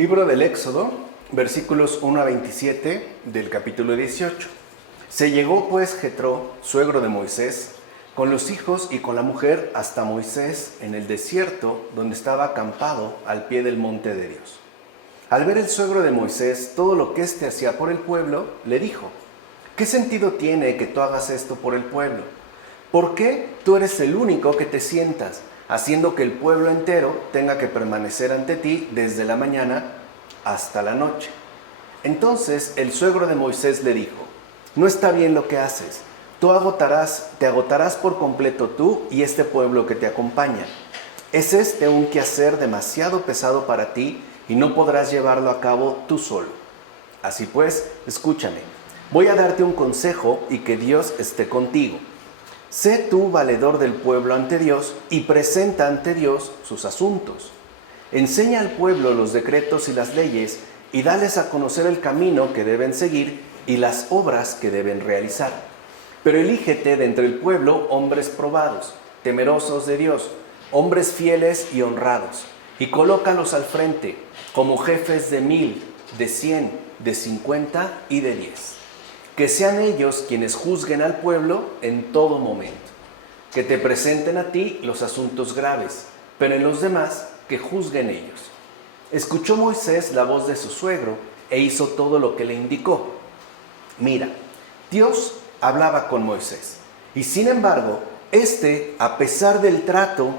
Libro del Éxodo, versículos 1 a 27 del capítulo 18. Se llegó pues Jetro, suegro de Moisés, con los hijos y con la mujer hasta Moisés en el desierto donde estaba acampado al pie del monte de Dios. Al ver el suegro de Moisés todo lo que éste hacía por el pueblo, le dijo: ¿qué sentido tiene que tú hagas esto por el pueblo? ¿Por qué tú eres el único que te sientas, haciendo que el pueblo entero tenga que permanecer ante ti desde la mañana hasta la noche? Entonces el suegro de Moisés le dijo: no está bien lo que haces, te agotarás por completo tú y este pueblo que te acompaña. Es este un quehacer demasiado pesado para ti y no podrás llevarlo a cabo tú solo. Así pues, escúchame, voy a darte un consejo y que Dios esté contigo. Sé tú valedor del pueblo ante Dios y presenta ante Dios sus asuntos. Enseña al pueblo los decretos y las leyes y dales a conocer el camino que deben seguir y las obras que deben realizar. Pero elígete de entre el pueblo hombres probados, temerosos de Dios, hombres fieles y honrados, y colócalos al frente como jefes de 1000, de 100, de 50 y de 10. Que sean ellos quienes juzguen al pueblo en todo momento. Que te presenten a ti los asuntos graves, pero en los demás que juzguen ellos. Escuchó Moisés la voz de su suegro e hizo todo lo que le indicó. Mira, Dios hablaba con Moisés, y sin embargo, a pesar del trato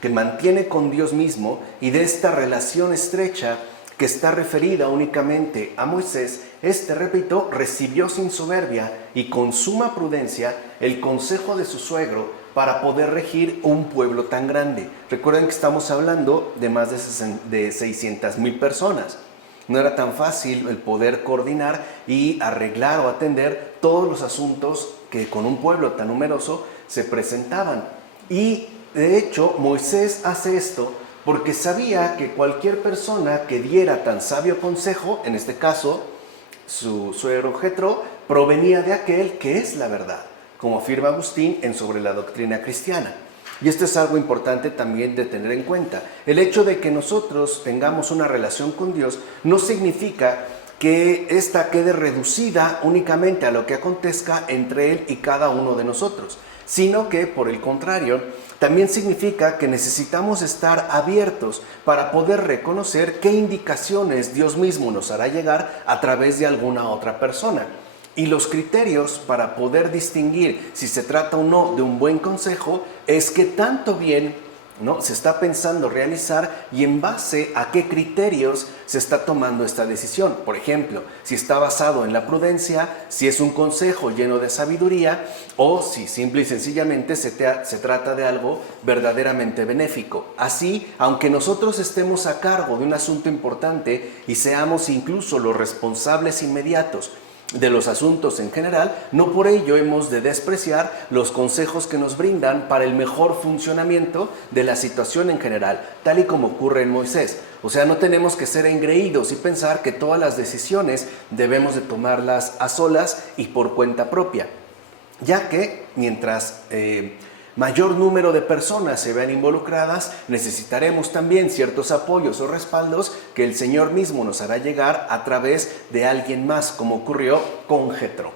que mantiene con Dios mismo y de esta relación estrecha que está referida únicamente a Moisés, repito, recibió sin soberbia y con suma prudencia el consejo de su suegro para poder regir un pueblo tan grande. Recuerden que estamos hablando de más de 600,000 personas. No era tan fácil el poder coordinar y arreglar o atender todos los asuntos que con un pueblo tan numeroso se presentaban. Y de hecho, Moisés hace esto porque sabía que cualquier persona que diera tan sabio consejo, en este caso, su suegro Jetro, provenía de aquel que es la verdad, como afirma Agustín en Sobre la Doctrina Cristiana. Y esto es algo importante también de tener en cuenta. El hecho de que nosotros tengamos una relación con Dios no significa que ésta quede reducida únicamente a lo que acontezca entre Él y cada uno de nosotros, sino que, por el contrario, también significa que necesitamos estar abiertos para poder reconocer qué indicaciones Dios mismo nos hará llegar a través de alguna otra persona. Y los criterios para poder distinguir si se trata o no de un buen consejo es que tanto bien se está pensando realizar y en base a qué criterios se está tomando esta decisión. Por ejemplo, si está basado en la prudencia, si es un consejo lleno de sabiduría o si simple y sencillamente se trata de algo verdaderamente benéfico. Así, aunque nosotros estemos a cargo de un asunto importante y seamos incluso los responsables inmediatos de los asuntos en general, no por ello hemos de despreciar los consejos que nos brindan para el mejor funcionamiento de la situación en general, tal y como ocurre en Moisés. O sea, no tenemos que ser engreídos y pensar que todas las decisiones debemos de tomarlas a solas y por cuenta propia, ya que mientras mayor número de personas se vean involucradas, necesitaremos también ciertos apoyos o respaldos que el Señor mismo nos hará llegar a través de alguien más, como ocurrió con Jetro.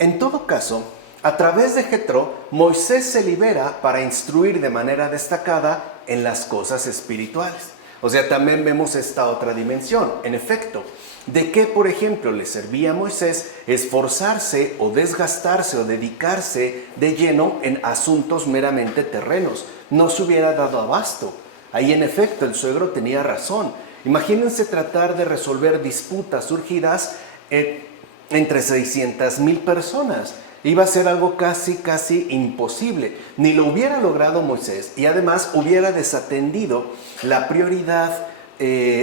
En todo caso, a través de Jetro, Moisés se libera para instruir de manera destacada en las cosas espirituales. O sea, también vemos esta otra dimensión. En efecto, ¿de qué, por ejemplo, le servía a Moisés esforzarse o desgastarse o dedicarse de lleno en asuntos meramente terrenos? No se hubiera dado abasto. Ahí, en efecto, el suegro tenía razón. Imagínense tratar de resolver disputas surgidas entre 600,000 personas. Iba a ser algo casi imposible. Ni lo hubiera logrado Moisés y además hubiera desatendido la prioridad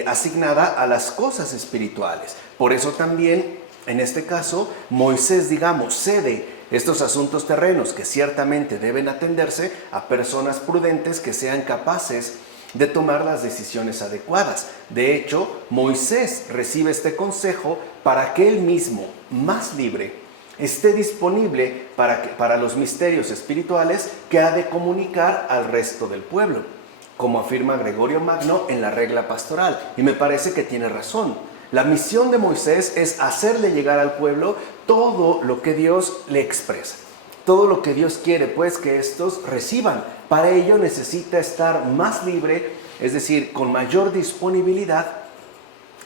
asignada a las cosas espirituales. Por eso también, en este caso, Moisés, cede estos asuntos terrenos que ciertamente deben atenderse a personas prudentes que sean capaces de tomar las decisiones adecuadas. De hecho, Moisés recibe este consejo para que él mismo, más libre, esté disponible para los misterios espirituales que ha de comunicar al resto del pueblo. como afirma Gregorio Magno en la regla pastoral. Y me parece que tiene razón. La misión de Moisés es hacerle llegar al pueblo todo lo que Dios le expresa. Todo lo que Dios quiere, pues, que estos reciban. Para ello necesita estar más libre, es decir, con mayor disponibilidad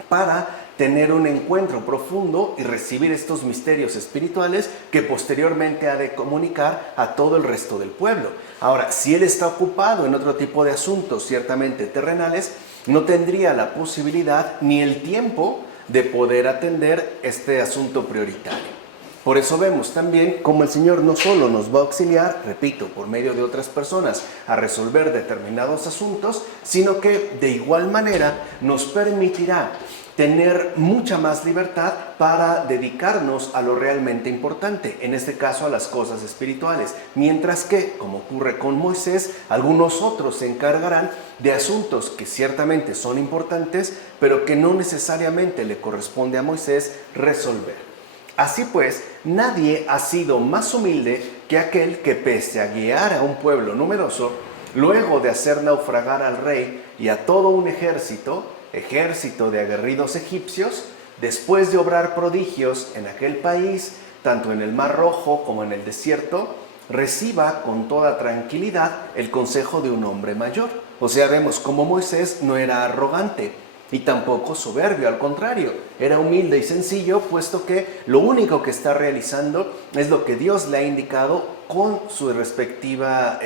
para tener un encuentro profundo y recibir estos misterios espirituales que posteriormente ha de comunicar a todo el resto del pueblo. Ahora, si él está ocupado en otro tipo de asuntos ciertamente terrenales, no tendría la posibilidad ni el tiempo de poder atender este asunto prioritario. Por eso vemos también cómo el Señor no solo nos va a auxiliar, repito, por medio de otras personas a resolver determinados asuntos, sino que de igual manera nos permitirá tener mucha más libertad para dedicarnos a lo realmente importante, en este caso a las cosas espirituales, mientras que, como ocurre con Moisés, algunos otros se encargarán de asuntos que ciertamente son importantes, pero que no necesariamente le corresponde a Moisés resolver. Así pues, nadie ha sido más humilde que aquel que, pese a guiar a un pueblo numeroso, luego de hacer naufragar al rey y a todo un ejército de aguerridos egipcios, después de obrar prodigios en aquel país, tanto en el Mar Rojo como en el desierto, reciba con toda tranquilidad el consejo de un hombre mayor. O sea, vemos cómo Moisés no era arrogante y tampoco soberbio, al contrario, era humilde y sencillo, puesto que lo único que está realizando es lo que Dios le ha indicado con su respectiva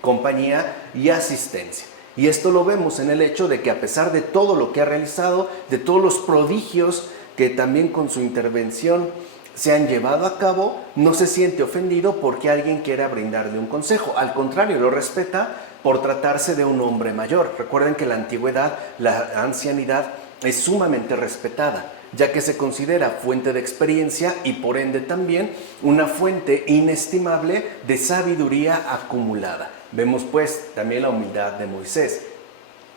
compañía y asistencia. Y esto lo vemos en el hecho de que a pesar de todo lo que ha realizado, de todos los prodigios que también con su intervención se han llevado a cabo, no se siente ofendido porque alguien quiera brindarle un consejo. Al contrario, lo respeta por tratarse de un hombre mayor. Recuerden que en la antigüedad, la ancianidad es sumamente respetada, ya que se considera fuente de experiencia y por ende también una fuente inestimable de sabiduría acumulada. Vemos pues también la humildad de Moisés.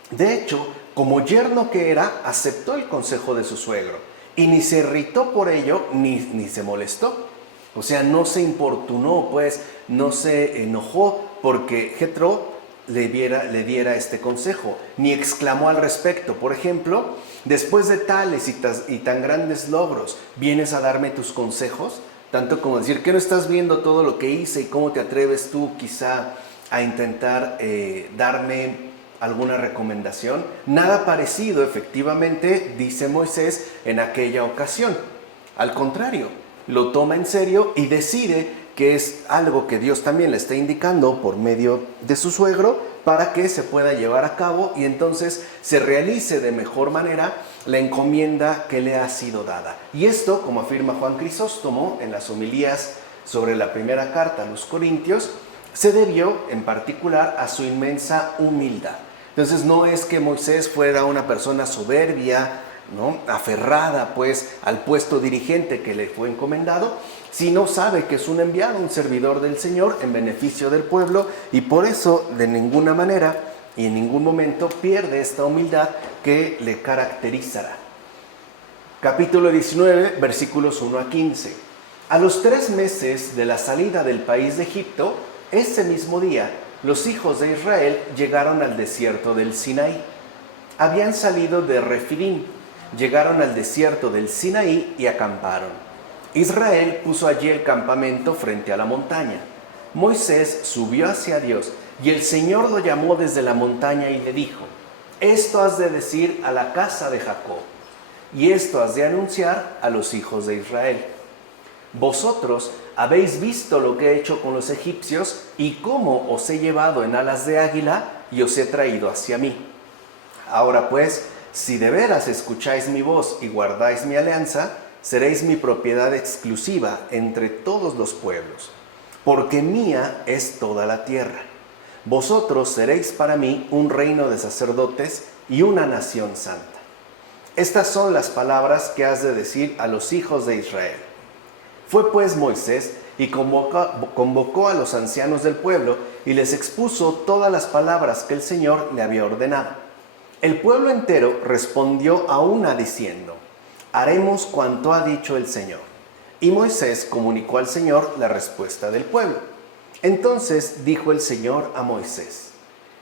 De hecho, como yerno que era, aceptó el consejo de su suegro y ni se irritó por ello ni se molestó. O sea, no se importunó, pues no se enojó porque Jetro le diera este consejo, ni exclamó al respecto. Por ejemplo, después de tales y tan grandes logros, ¿vienes a darme tus consejos? Tanto como decir, ¿qué no estás viendo todo lo que hice y cómo te atreves tú quizá a intentar darme alguna recomendación? Nada parecido, efectivamente, dice Moisés en aquella ocasión. Al contrario, lo toma en serio y decide que es algo que Dios también le está indicando por medio de su suegro para que se pueda llevar a cabo y entonces se realice de mejor manera la encomienda que le ha sido dada. Y esto, como afirma Juan Crisóstomo en las homilías sobre la primera carta a los Corintios, se debió en particular a su inmensa humildad. Entonces no es que Moisés fuera una persona soberbia, ¿no?, aferrada pues al puesto dirigente que le fue encomendado, sino sabe que es un enviado, un servidor del Señor en beneficio del pueblo y por eso de ninguna manera y en ningún momento pierde esta humildad que le caracterizará. Capítulo 19, versículos 1 a 15. A los 3 meses de la salida del país de Egipto, ese mismo día, los hijos de Israel llegaron al desierto del Sinaí. Habían salido de Refidim, llegaron al desierto del Sinaí y acamparon. Israel puso allí el campamento frente a la montaña. Moisés subió hacia Dios y el Señor lo llamó desde la montaña y le dijo: esto has de decir a la casa de Jacob y esto has de anunciar a los hijos de Israel. Vosotros habéis visto lo que he hecho con los egipcios y cómo os he llevado en alas de águila y os he traído hacia mí. Ahora pues, si de veras escucháis mi voz y guardáis mi alianza, seréis mi propiedad exclusiva entre todos los pueblos, porque mía es toda la tierra. Vosotros seréis para mí un reino de sacerdotes y una nación santa. Estas son las palabras que has de decir a los hijos de Israel. Fue pues Moisés y convocó a los ancianos del pueblo y les expuso todas las palabras que el Señor le había ordenado. El pueblo entero respondió a una diciendo: haremos cuanto ha dicho el Señor. Y Moisés comunicó al Señor la respuesta del pueblo. Entonces dijo el Señor a Moisés: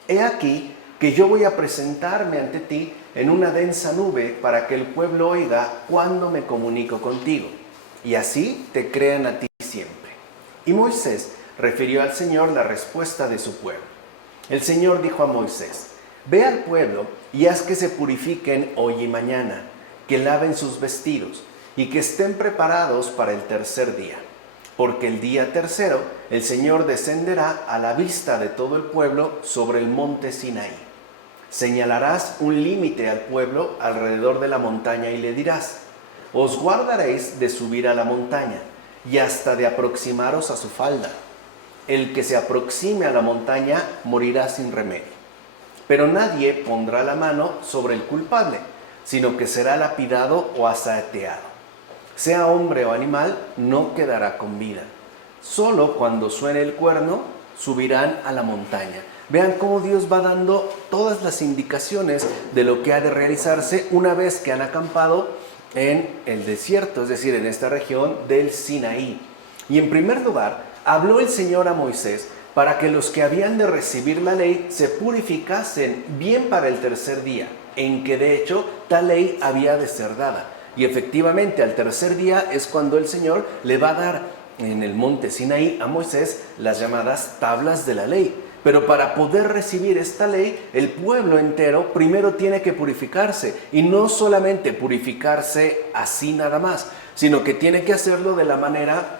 he aquí, que yo voy a presentarme ante ti en una densa nube para que el pueblo oiga cuando me comunico contigo, y así te crean a ti siempre. Y Moisés refirió al Señor la respuesta de su pueblo. El Señor dijo a Moisés: ve al pueblo y haz que se purifiquen hoy y mañana, que laven sus vestidos y que estén preparados para el tercer día. Porque el día tercero el Señor descenderá a la vista de todo el pueblo sobre el monte Sinaí. Señalarás un límite al pueblo alrededor de la montaña y le dirás: os guardaréis de subir a la montaña y hasta de aproximaros a su falda. El que se aproxime a la montaña morirá sin remedio. Pero nadie pondrá la mano sobre el culpable, sino que será lapidado o asaeteado. Sea hombre o animal, no quedará con vida. Solo cuando suene el cuerno, subirán a la montaña. Vean cómo Dios va dando todas las indicaciones de lo que ha de realizarse una vez que han acampado en el desierto, es decir, en esta región del Sinaí. Y en primer lugar, habló el Señor a Moisés para que los que habían de recibir la ley se purificasen bien para el tercer día, en que de hecho tal ley había de ser dada. Y efectivamente al tercer día es cuando el Señor le va a dar en el monte Sinaí a Moisés las llamadas tablas de la ley. Pero para poder recibir esta ley, el pueblo entero primero tiene que purificarse. Y no solamente purificarse así nada más, sino que tiene que hacerlo de la manera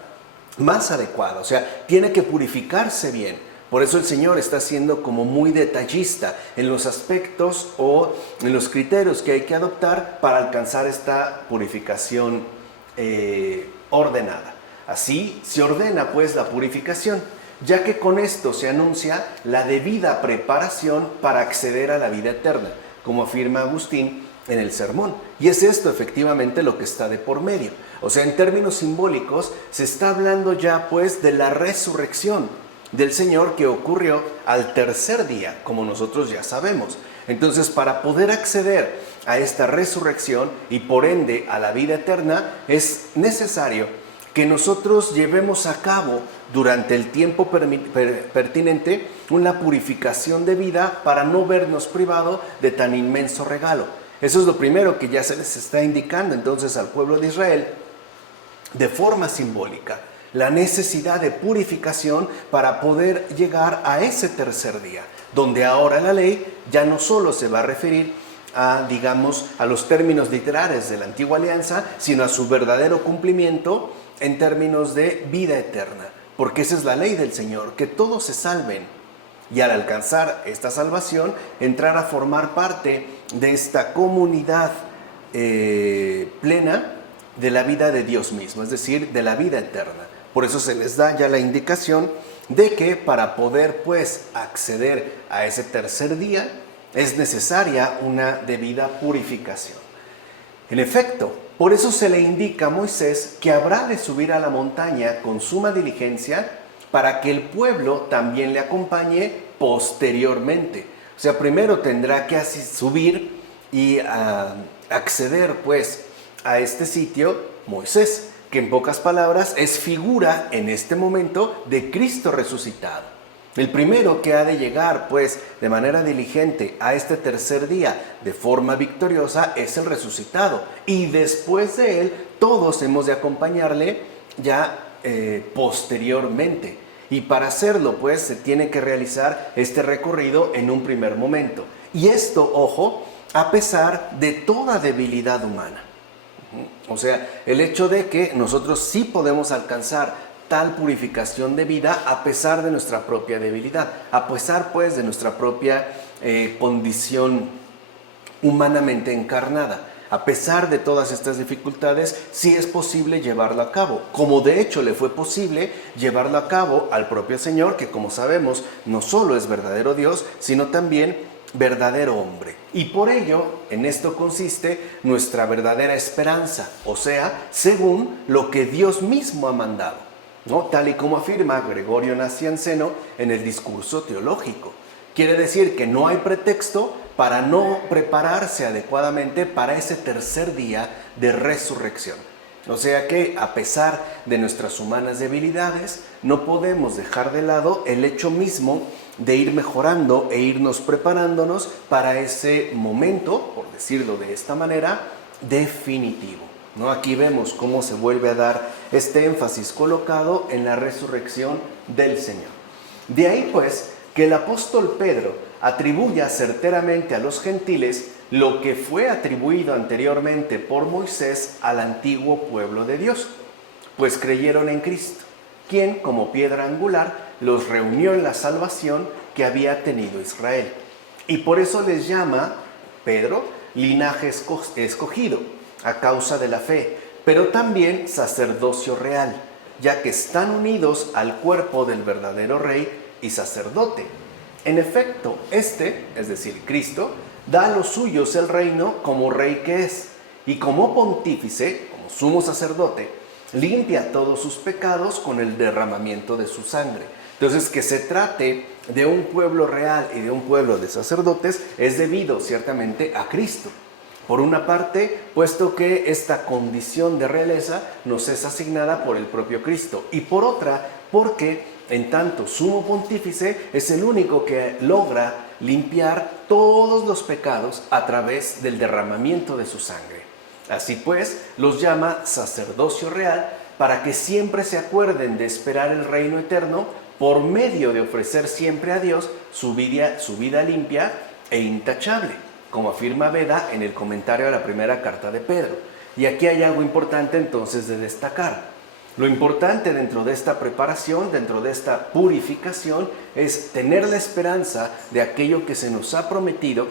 más adecuada. O sea, tiene que purificarse bien. Por eso el Señor está siendo como muy detallista en los aspectos o en los criterios que hay que adoptar para alcanzar esta purificación ordenada. Así se ordena pues la purificación, ya que con esto se anuncia la debida preparación para acceder a la vida eterna, como afirma Agustín en el sermón. Y es esto efectivamente lo que está de por medio. O sea, en términos simbólicos se está hablando ya pues de la resurrección del Señor que ocurrió al tercer día, como nosotros ya sabemos. Entonces, para poder acceder a esta resurrección y por ende a la vida eterna, es necesario que nosotros llevemos a cabo durante el tiempo pertinente una purificación de vida para no vernos privados de tan inmenso regalo. Eso es lo primero que ya se les está indicando entonces al pueblo de Israel de forma simbólica, la necesidad de purificación para poder llegar a ese tercer día, donde ahora la ley ya no solo se va a referir a, digamos, a los términos literales de la antigua alianza, sino a su verdadero cumplimiento en términos de vida eterna, porque esa es la ley del Señor, que todos se salven y al alcanzar esta salvación, entrar a formar parte de esta comunidad plena de la vida de Dios mismo, es decir, de la vida eterna. Por eso se les da ya la indicación de que para poder pues acceder a ese tercer día es necesaria una debida purificación. En efecto, por eso se le indica a Moisés que habrá de subir a la montaña con suma diligencia para que el pueblo también le acompañe posteriormente. O sea, primero tendrá que así subir y acceder pues a este sitio Moisés, que en pocas palabras es figura en este momento de Cristo resucitado. El primero que ha de llegar pues de manera diligente a este tercer día de forma victoriosa es el resucitado, y después de él todos hemos de acompañarle ya posteriormente. Y para hacerlo pues se tiene que realizar este recorrido en un primer momento. Y esto, ojo, a pesar de toda debilidad humana. O sea, el hecho de que nosotros sí podemos alcanzar tal purificación de vida a pesar de nuestra propia debilidad, a pesar pues de nuestra propia condición humanamente encarnada. A pesar de todas estas dificultades, sí es posible llevarlo a cabo, como de hecho le fue posible llevarlo a cabo al propio Señor, que como sabemos no solo es verdadero Dios, sino también verdadero hombre. Y por ello, en esto consiste nuestra verdadera esperanza, o sea, según lo que Dios mismo ha mandado, ¿no? Tal y como afirma Gregorio Nacianceno en el discurso teológico. Quiere decir que no hay pretexto para no prepararse adecuadamente para ese tercer día de resurrección. O sea que, a pesar de nuestras humanas debilidades, no podemos dejar de lado el hecho mismo de ir mejorando e irnos preparándonos para ese momento, por decirlo de esta manera, definitivo, ¿no? Aquí vemos cómo se vuelve a dar este énfasis colocado en la resurrección del Señor. De ahí pues que el apóstol Pedro atribuya certeramente a los gentiles lo que fue atribuido anteriormente por Moisés al antiguo pueblo de Dios, pues creyeron en Cristo, quien como piedra angular los reunió en la salvación que había tenido Israel. Y por eso les llama Pedro linaje escogido, a causa de la fe, pero también sacerdocio real, ya que están unidos al cuerpo del verdadero rey y sacerdote. En efecto, es decir, Cristo, da a los suyos el reino como rey que es, y como pontífice, como sumo sacerdote, limpia todos sus pecados con el derramamiento de su sangre. Entonces, que se trate de un pueblo real y de un pueblo de sacerdotes es debido ciertamente a Cristo. Por una parte, puesto que esta condición de realeza nos es asignada por el propio Cristo, y por otra, porque en tanto sumo pontífice es el único que logra limpiar todos los pecados a través del derramamiento de su sangre. Así pues, los llama sacerdocio real para que siempre se acuerden de esperar el reino eterno por medio de ofrecer siempre a Dios su vida limpia e intachable, como afirma Beda en el comentario a la primera carta de Pedro. Y aquí hay algo importante entonces de destacar. Lo importante dentro de esta preparación, dentro de esta purificación, es tener la esperanza de aquello que se nos ha prometido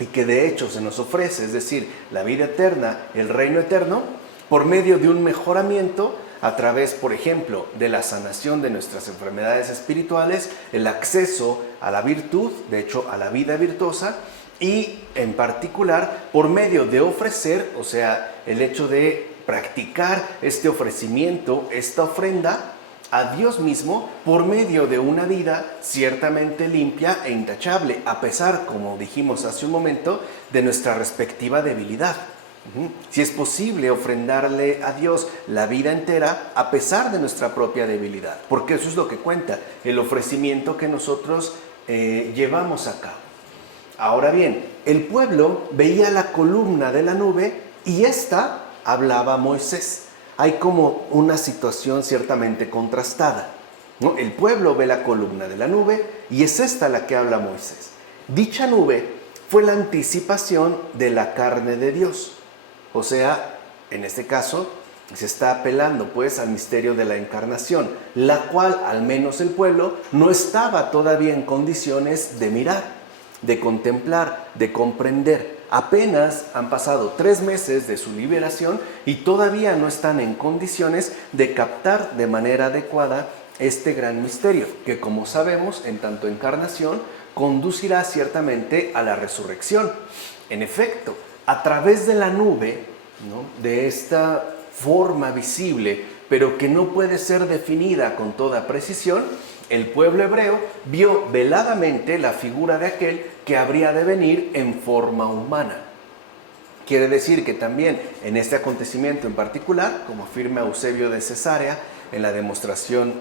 y que de hecho se nos ofrece, es decir, la vida eterna, el reino eterno, por medio de un mejoramiento a través, por ejemplo, de la sanación de nuestras enfermedades espirituales, el acceso a la virtud, de hecho a la vida virtuosa, y en particular por medio de ofrecer, o sea, el hecho de practicar este ofrecimiento, esta ofrenda a Dios mismo por medio de una vida ciertamente limpia e intachable, a pesar, como dijimos hace un momento, de nuestra respectiva debilidad. Si es posible ofrendarle a Dios la vida entera a pesar de nuestra propia debilidad, porque eso es lo que cuenta, el ofrecimiento que nosotros llevamos a cabo. Ahora bien, el pueblo veía la columna de la nube y esta hablaba a Moisés. Hay como una situación ciertamente contrastada, ¿no? El pueblo ve la columna de la nube y es esta la que habla a Moisés. Dicha nube fue la anticipación de la carne de Dios. O sea, en este caso, se está apelando pues al misterio de la encarnación, la cual al menos el pueblo no estaba todavía en condiciones de mirar, de contemplar, de comprender. Apenas han pasado 3 meses de su liberación y todavía no están en condiciones de captar de manera adecuada este gran misterio, que como sabemos, en tanto encarnación, conducirá ciertamente a la resurrección. En efecto, a través de la nube, ¿no?, de esta forma visible, pero que no puede ser definida con toda precisión, el pueblo hebreo vio veladamente la figura de aquel que habría de venir en forma humana. Quiere decir que también en este acontecimiento en particular, como afirma Eusebio de Cesarea en la demostración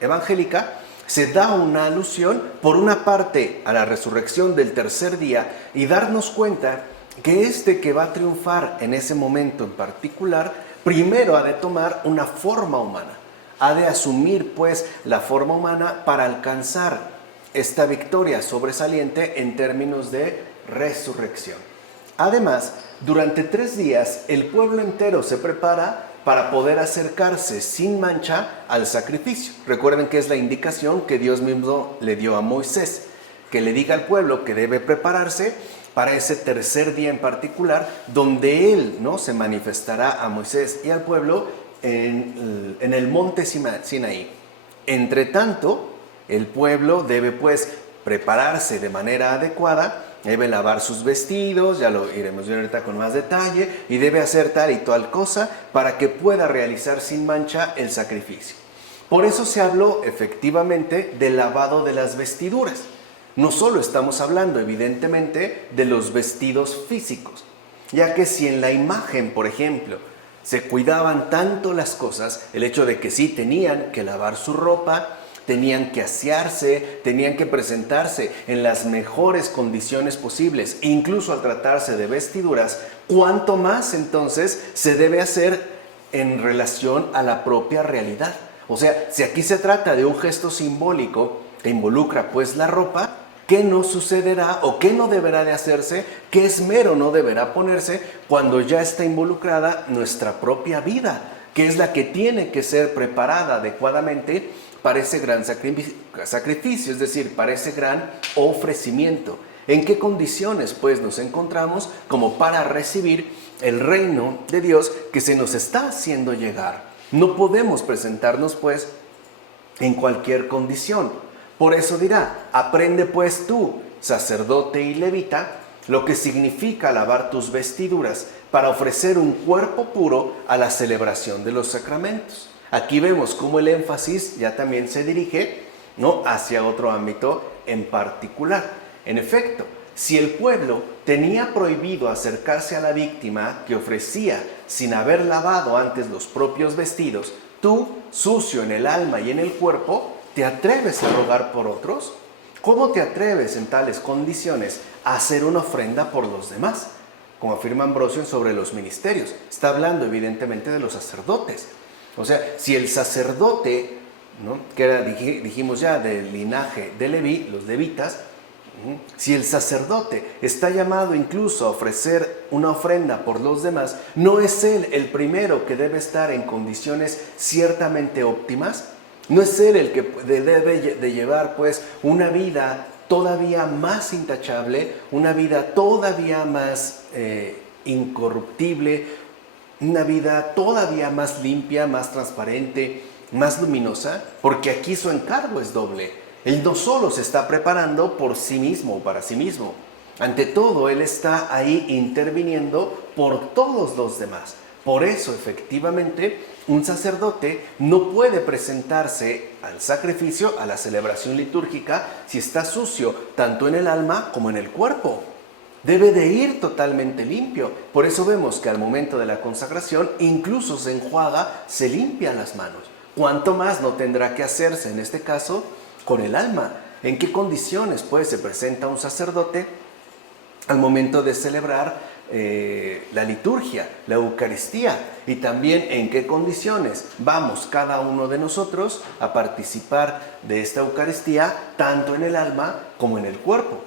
evangélica, se da una alusión, por una parte, a la resurrección del tercer día y darnos cuenta que este que va a triunfar en ese momento en particular, primero ha de tomar una forma humana, ha de asumir pues la forma humana para alcanzar esta victoria sobresaliente en términos de resurrección. Además, durante 3 días el pueblo entero se prepara para poder acercarse sin mancha al sacrificio. Recuerden que es la indicación que Dios mismo le dio a Moisés, que le diga al pueblo que debe prepararse para ese tercer día en particular, donde él, ¿no?, se manifestará a Moisés y al pueblo en el monte Sinaí. Entre tanto, el pueblo debe pues prepararse de manera adecuada, debe lavar sus vestidos, ya lo iremos viendo ahorita con más detalle, y debe hacer tal y tal cosa para que pueda realizar sin mancha el sacrificio. Por eso se habló efectivamente del lavado de las vestiduras. No solo estamos hablando evidentemente de los vestidos físicos, ya que si en la imagen, por ejemplo, se cuidaban tanto las cosas, el hecho de que sí tenían que lavar su ropa, tenían que asearse, tenían que presentarse en las mejores condiciones posibles, incluso al tratarse de vestiduras, ¿cuánto más entonces se debe hacer en relación a la propia realidad? O sea, si aquí se trata de un gesto simbólico que involucra pues la ropa, ¿qué no sucederá o qué no deberá de hacerse? ¿Qué esmero no deberá ponerse cuando ya está involucrada nuestra propia vida, que es la que tiene que ser preparada adecuadamente para ese gran sacrificio, es decir, para ese gran ofrecimiento? ¿En qué condiciones pues nos encontramos como para recibir el reino de Dios que se nos está haciendo llegar? No podemos presentarnos pues en cualquier condición. Por eso dirá, aprende pues tú, sacerdote y levita, lo que significa lavar tus vestiduras para ofrecer un cuerpo puro a la celebración de los sacramentos. Aquí vemos cómo el énfasis ya también se dirige, ¿no?, hacia otro ámbito en particular. En efecto, si el pueblo tenía prohibido acercarse a la víctima que ofrecía sin haber lavado antes los propios vestidos, tú, sucio en el alma y en el cuerpo, ¿te atreves a rogar por otros? ¿Cómo te atreves en tales condiciones a hacer una ofrenda por los demás? Como afirma Ambrosio sobre los ministerios, está hablando evidentemente de los sacerdotes. O sea, si el sacerdote, ¿no?, que era, dijimos ya, del linaje de Leví, los levitas, si el sacerdote está llamado incluso a ofrecer una ofrenda por los demás, ¿no es él el primero que debe estar en condiciones ciertamente óptimas? ¿No es él el que debe de llevar pues una vida todavía más intachable, una vida todavía más incorruptible, una vida todavía más limpia, más transparente, más luminosa? Porque aquí su encargo es doble. Él no solo se está preparando por sí mismo o para sí mismo. Ante todo, él está ahí interviniendo por todos los demás. Por eso, efectivamente, un sacerdote no puede presentarse al sacrificio, a la celebración litúrgica, si está sucio, tanto en el alma como en el cuerpo. Debe de ir totalmente limpio. Por eso vemos que al momento de la consagración, incluso se enjuaga, se limpia las manos. ¿Cuánto más no tendrá que hacerse en este caso con el alma? ¿En qué condiciones pues se presenta un sacerdote al momento de celebrar la liturgia, la Eucaristía? Y también en qué condiciones vamos cada uno de nosotros a participar de esta Eucaristía, tanto en el alma como en el cuerpo.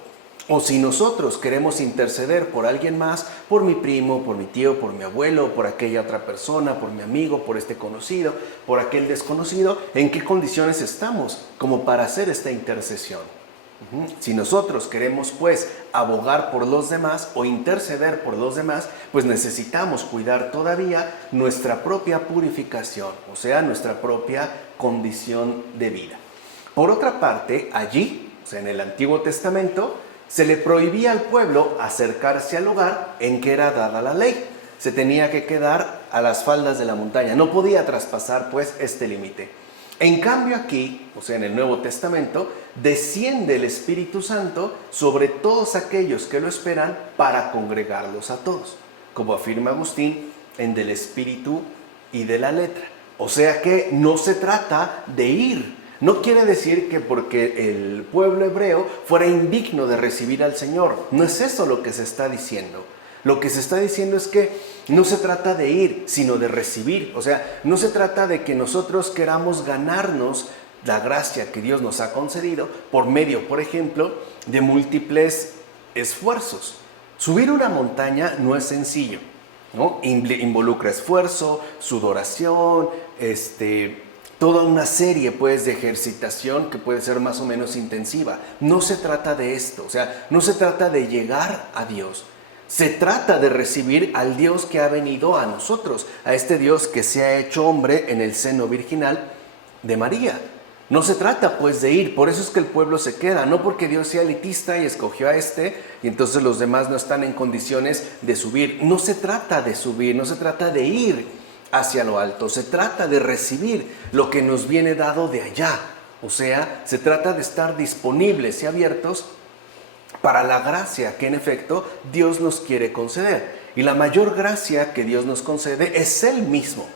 O si nosotros queremos interceder por alguien más, por mi primo, por mi tío, por mi abuelo, por aquella otra persona, por mi amigo, por este conocido, por aquel desconocido, ¿en qué condiciones estamos como para hacer esta intercesión? Si nosotros queremos pues abogar por los demás o interceder por los demás, pues necesitamos cuidar todavía nuestra propia purificación, o sea, nuestra propia condición de vida. Por otra parte, allí, o sea, en el Antiguo Testamento, se le prohibía al pueblo acercarse al lugar en que era dada la ley. Se tenía que quedar a las faldas de la montaña, no podía traspasar pues este límite. En cambio aquí, o sea en el Nuevo Testamento, desciende el Espíritu Santo sobre todos aquellos que lo esperan para congregarlos a todos, como afirma Agustín en Del Espíritu y de la Letra. O sea que no se trata de ir. No quiere decir que porque el pueblo hebreo fuera indigno de recibir al Señor. No es eso lo que se está diciendo. Lo que se está diciendo es que no se trata de ir, sino de recibir. O sea, no se trata de que nosotros queramos ganarnos la gracia que Dios nos ha concedido por medio, por ejemplo, de múltiples esfuerzos. Subir una montaña no es sencillo, ¿no? Involucra esfuerzo, sudoración, toda una serie pues de ejercitación que puede ser más o menos intensiva. No se trata de esto, o sea, no se trata de llegar a Dios. Se trata de recibir al Dios que ha venido a nosotros, a este Dios que se ha hecho hombre en el seno virginal de María. No se trata pues de ir, por eso es que el pueblo se queda, no porque Dios sea elitista y escogió a y entonces los demás no están en condiciones de subir. No se trata de subir, no se trata de ir hacia lo alto, se trata de recibir lo que nos viene dado de allá. O sea, se trata de estar disponibles y abiertos para la gracia que en efecto Dios nos quiere conceder. Y la mayor gracia que Dios nos concede es Él mismo.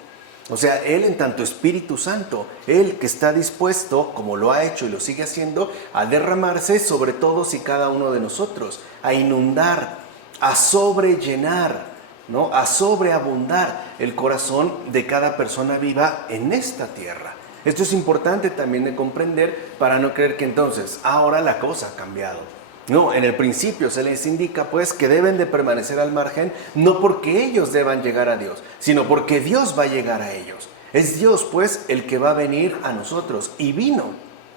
O sea, Él en tanto Espíritu Santo, Él que está dispuesto, como lo ha hecho y lo sigue haciendo, a derramarse sobre todos y cada uno de nosotros, a inundar, a sobrellenar, ¿no? A sobreabundar el corazón de cada persona viva en esta tierra. Esto es importante también de comprender para no creer que entonces ahora la cosa ha cambiado. No, en el principio se les indica pues que deben de permanecer al margen, no porque ellos deban llegar a Dios, sino porque Dios va a llegar a ellos. Es Dios pues el que va a venir a nosotros, y vino,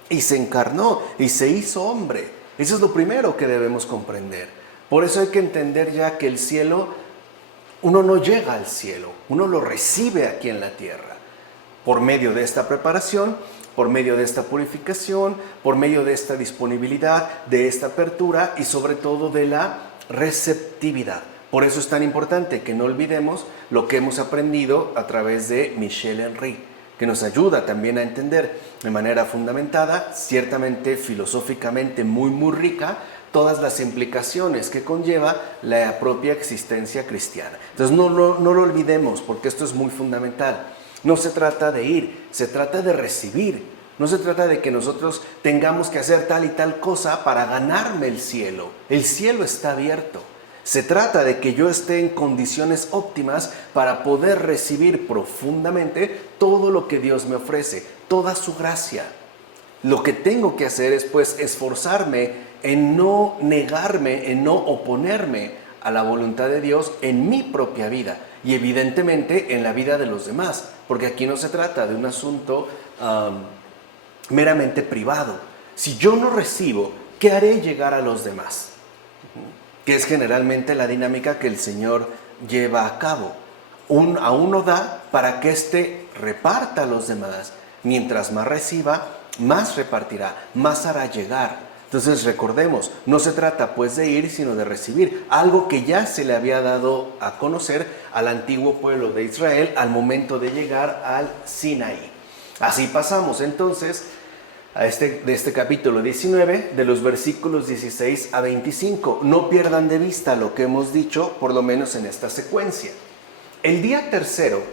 y se encarnó, y se hizo hombre. Eso es lo primero que debemos comprender. Por eso hay que entender ya que el cielo, uno no llega al cielo, uno lo recibe aquí en la tierra, por medio de esta preparación, por medio de esta purificación, por medio de esta disponibilidad, de esta apertura y sobre todo de la receptividad. Por eso es tan importante que no olvidemos lo que hemos aprendido a través de Michel Henry, que nos ayuda también a entender de manera fundamentada, ciertamente filosóficamente muy rica, todas las implicaciones que conlleva la propia existencia cristiana. Entonces no lo olvidemos, porque esto es muy fundamental. No se trata de ir, se trata de recibir. No se trata de que nosotros tengamos que hacer tal y tal cosa para ganarme el cielo. El cielo está abierto. Se trata de que yo esté en condiciones óptimas para poder recibir profundamente todo lo que Dios me ofrece, toda su gracia. Lo que tengo que hacer es pues esforzarme en no negarme, en no oponerme a la voluntad de Dios en mi propia vida y evidentemente en la vida de los demás, porque aquí no se trata de un asunto meramente privado. Si yo no recibo, ¿qué haré llegar a los demás? Que es generalmente la dinámica que el Señor lleva a cabo. A uno da para que éste reparta a los demás. Mientras más reciba, más repartirá, más hará llegar. Entonces recordemos, no se trata pues de ir, sino de recibir, algo que ya se le había dado a conocer al antiguo pueblo de Israel al momento de llegar al Sinaí. Así pasamos entonces de este capítulo 19, de los versículos 16 a 25. No pierdan de vista lo que hemos dicho, por lo menos en esta secuencia. El día tercero,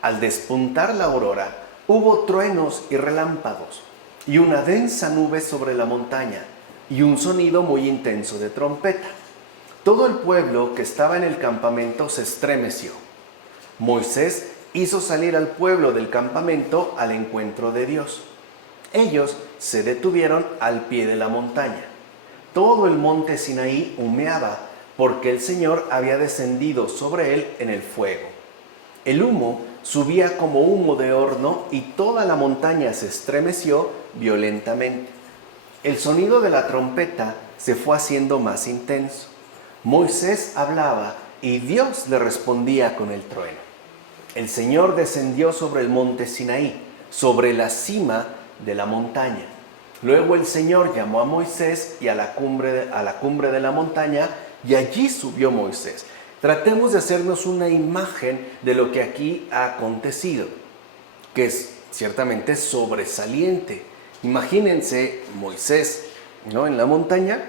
al despuntar la aurora, hubo truenos y relámpagos, y una densa nube sobre la montaña, y un sonido muy intenso de trompeta. Todo el pueblo que estaba en el campamento se estremeció. Moisés hizo salir al pueblo del campamento al encuentro de Dios. Ellos se detuvieron al pie de la montaña. Todo el monte Sinaí humeaba, porque el Señor había descendido sobre él en el fuego. El humo subía como humo de horno y toda la montaña se estremeció violentamente. El sonido de la trompeta se fue haciendo más intenso. Moisés hablaba y Dios le respondía con el trueno. El Señor descendió sobre el monte Sinaí, sobre la cima de la montaña. Luego el Señor llamó a Moisés y a la cumbre de la montaña, y allí subió Moisés. Tratemos de hacernos una imagen de lo que aquí ha acontecido, que es ciertamente sobresaliente. Imagínense Moisés, ¿no?, en la montaña,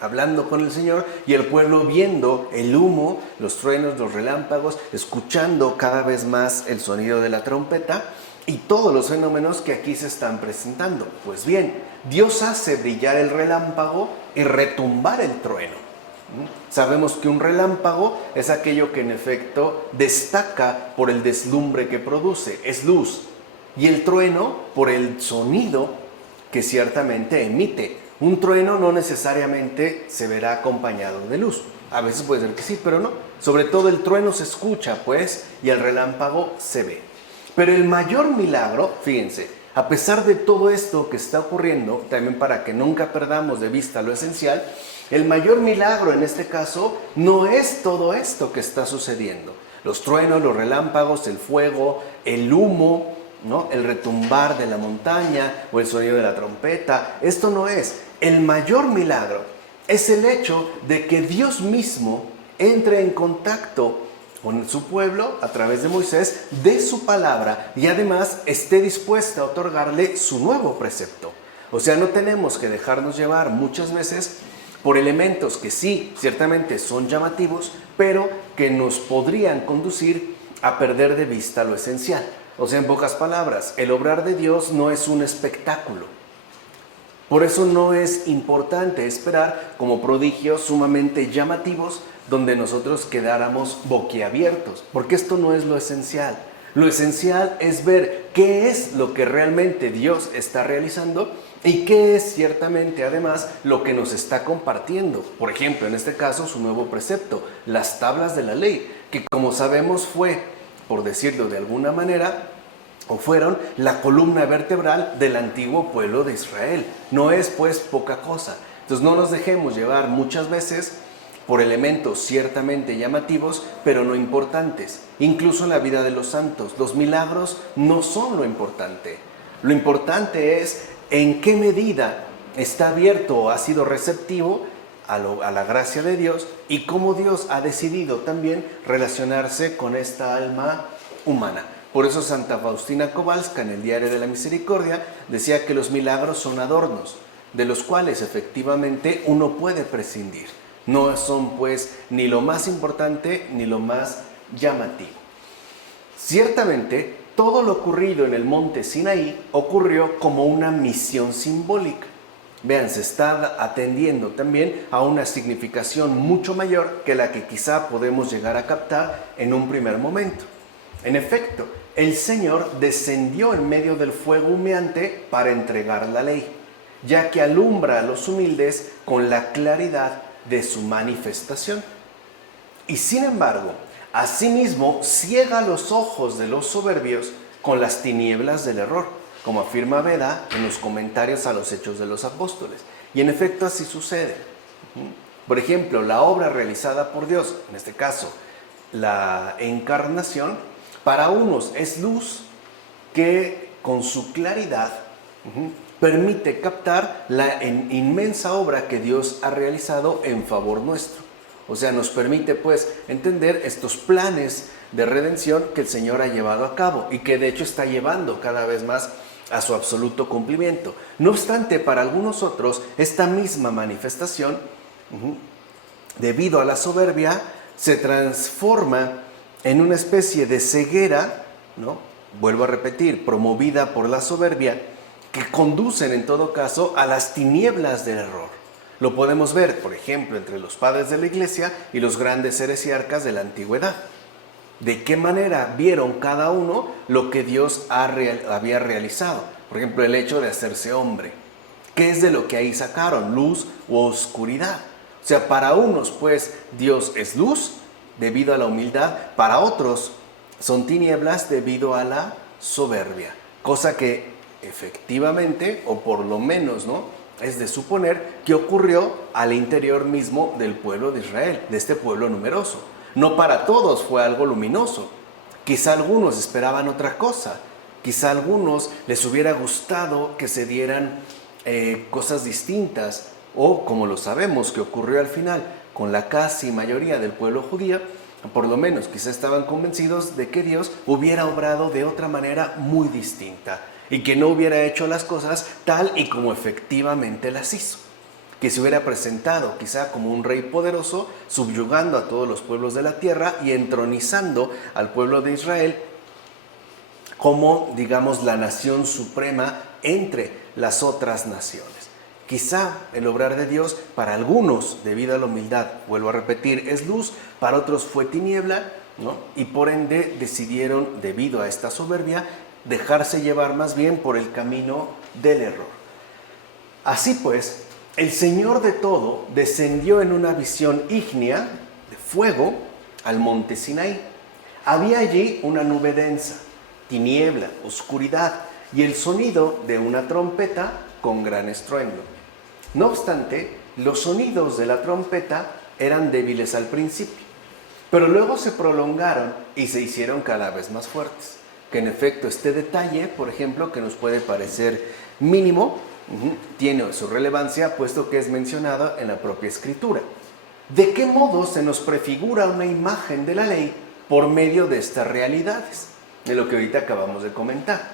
hablando con el Señor, y el pueblo viendo el humo, los truenos, los relámpagos, escuchando cada vez más el sonido de la trompeta y todos los fenómenos que aquí se están presentando. Pues bien, Dios hace brillar el relámpago y retumbar el trueno. Sabemos que un relámpago es aquello que en efecto destaca por el deslumbre que produce, es luz. Y el trueno por el sonido que ciertamente emite. Un trueno no necesariamente se verá acompañado de luz. A veces puede ser que sí, pero no. Sobre todo el trueno se escucha, pues, y el relámpago se ve. Pero el mayor milagro, fíjense, a pesar de todo esto que está ocurriendo, también para que nunca perdamos de vista lo esencial, el mayor milagro en este caso no es todo esto que está sucediendo. Los truenos, los relámpagos, el fuego, el humo, ¿no?, el retumbar de la montaña o el sonido de la trompeta. Esto no es. El mayor milagro es el hecho de que Dios mismo entre en contacto con su pueblo a través de Moisés, de su palabra, y además esté dispuesta a otorgarle su nuevo precepto. O sea, no tenemos que dejarnos llevar muchas veces por elementos que sí, ciertamente son llamativos, pero que nos podrían conducir a perder de vista lo esencial. O sea, en pocas palabras, el obrar de Dios no es un espectáculo. Por eso no es importante esperar como prodigios sumamente llamativos donde nosotros quedáramos boquiabiertos, porque esto no es lo esencial. Lo esencial es ver qué es lo que realmente Dios está realizando y qué es ciertamente además lo que nos está compartiendo. Por ejemplo, en este caso su nuevo precepto, las tablas de la ley, que como sabemos fue, por decirlo de alguna manera, o fueron la columna vertebral del antiguo pueblo de Israel. No es pues poca cosa. Entonces no nos dejemos llevar muchas veces por elementos ciertamente llamativos, pero no importantes. Incluso en la vida de los santos, los milagros no son lo importante. Lo importante es en qué medida está abierto o ha sido receptivo a la gracia de Dios y cómo Dios ha decidido también relacionarse con esta alma humana. Por eso Santa Faustina Kowalska en el Diario de la Misericordia decía que los milagros son adornos, de los cuales efectivamente uno puede prescindir. No son pues ni lo más importante ni lo más llamativo. Ciertamente, todo lo ocurrido en el monte Sinaí ocurrió como una misión simbólica. Vean, se está atendiendo también a una significación mucho mayor que la que quizá podemos llegar a captar en un primer momento. En efecto, el Señor descendió en medio del fuego humeante para entregar la ley, ya que alumbra a los humildes con la claridad de su manifestación. Y sin embargo, asimismo ciega los ojos de los soberbios con las tinieblas del error, como afirma Beda en los comentarios a los Hechos de los Apóstoles. Y en efecto así sucede. Por ejemplo, la obra realizada por Dios, en este caso la encarnación, para unos es luz que con su claridad permite captar la inmensa obra que Dios ha realizado en favor nuestro. O sea, nos permite pues entender estos planes de redención que el Señor ha llevado a cabo y que de hecho está llevando cada vez más a su absoluto cumplimiento. No obstante, para algunos otros, esta misma manifestación, debido a la soberbia, se transforma en una especie de ceguera, ¿no? Vuelvo a repetir, promovida por la soberbia, que conducen en todo caso a las tinieblas del error. Lo podemos ver, por ejemplo, entre los padres de la Iglesia y los grandes heresiarcas de la antigüedad. ¿De qué manera vieron cada uno lo que Dios había realizado? Por ejemplo, el hecho de hacerse hombre. ¿Qué es de lo que ahí sacaron? Luz u oscuridad. O sea, para unos, pues, Dios es luz debido a la humildad. Para otros, son tinieblas debido a la soberbia. Cosa que efectivamente, o por lo menos, ¿no?, es de suponer que ocurrió al interior mismo del pueblo de Israel, de este pueblo numeroso. No para todos fue algo luminoso. Quizá algunos esperaban otra cosa. Quizá a algunos les hubiera gustado que se dieran cosas distintas. O, como lo sabemos que ocurrió al final con la casi mayoría del pueblo judío, por lo menos quizá estaban convencidos de que Dios hubiera obrado de otra manera muy distinta y que no hubiera hecho las cosas tal y como efectivamente las hizo. Que se hubiera presentado quizá como un rey poderoso, subyugando a todos los pueblos de la tierra y entronizando al pueblo de Israel como, digamos, la nación suprema entre las otras naciones. Quizá el obrar de Dios para algunos, debido a la humildad, vuelvo a repetir, es luz, para otros fue tiniebla, ¿no? Y por ende decidieron, debido a esta soberbia, dejarse llevar más bien por el camino del error. Así pues, el Señor de todo descendió en una visión ígnea de fuego al monte Sinaí. Había allí una nube densa, tiniebla, oscuridad y el sonido de una trompeta con gran estruendo. No obstante, los sonidos de la trompeta eran débiles al principio, pero luego se prolongaron y se hicieron cada vez más fuertes. Que en efecto este detalle, por ejemplo, que nos puede parecer mínimo, tiene su relevancia puesto que es mencionado en la propia Escritura. ¿De qué modo se nos prefigura una imagen de la ley por medio de estas realidades? De lo que ahorita acabamos de comentar.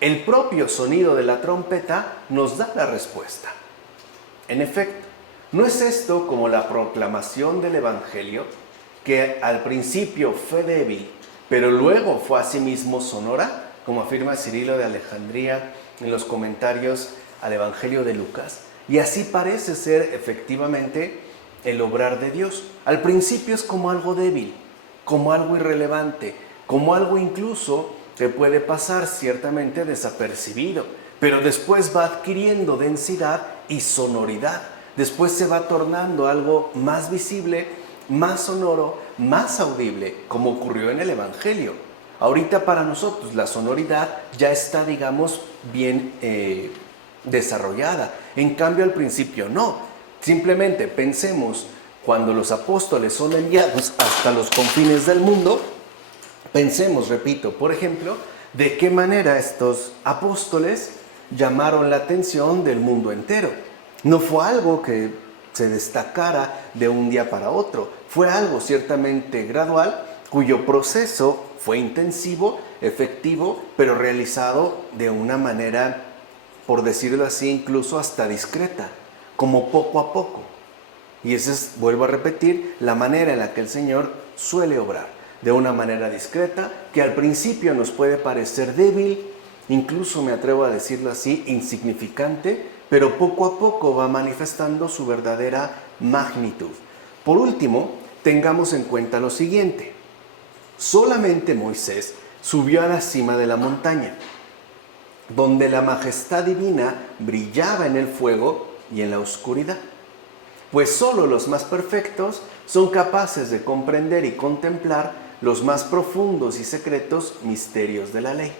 El propio sonido de la trompeta nos da la respuesta. En efecto, ¿no es esto como la proclamación del Evangelio, que al principio fue débil, pero luego fue asimismo sonora, como afirma Cirilo de Alejandría en los comentarios al Evangelio de Lucas, y así parece ser efectivamente el obrar de Dios. Al principio es como algo débil, como algo irrelevante, como algo incluso que puede pasar ciertamente desapercibido, pero después va adquiriendo densidad y sonoridad. Después se va tornando algo más visible, más sonoro, más audible, como ocurrió en el Evangelio. Ahorita para nosotros la sonoridad ya está, digamos, bien desarrollada. En cambio al principio no. Simplemente pensemos, cuando los apóstoles son enviados hasta los confines del mundo, pensemos, repito, por ejemplo, de qué manera estos apóstoles llamaron la atención del mundo entero. No fue algo que se destacara de un día para otro, fue algo ciertamente gradual, cuyo proceso fue intensivo, efectivo, pero realizado de una manera, por decirlo así, incluso hasta discreta, como poco a poco. Y esa es, vuelvo a repetir, la manera en la que el Señor suele obrar, de una manera discreta, que al principio nos puede parecer débil, incluso me atrevo a decirlo así, insignificante, pero poco a poco va manifestando su verdadera magnitud. Por último, tengamos en cuenta lo siguiente: solamente Moisés subió a la cima de la montaña, donde la majestad divina brillaba en el fuego y en la oscuridad. Pues solo los más perfectos son capaces de comprender y contemplar los más profundos y secretos misterios de la ley.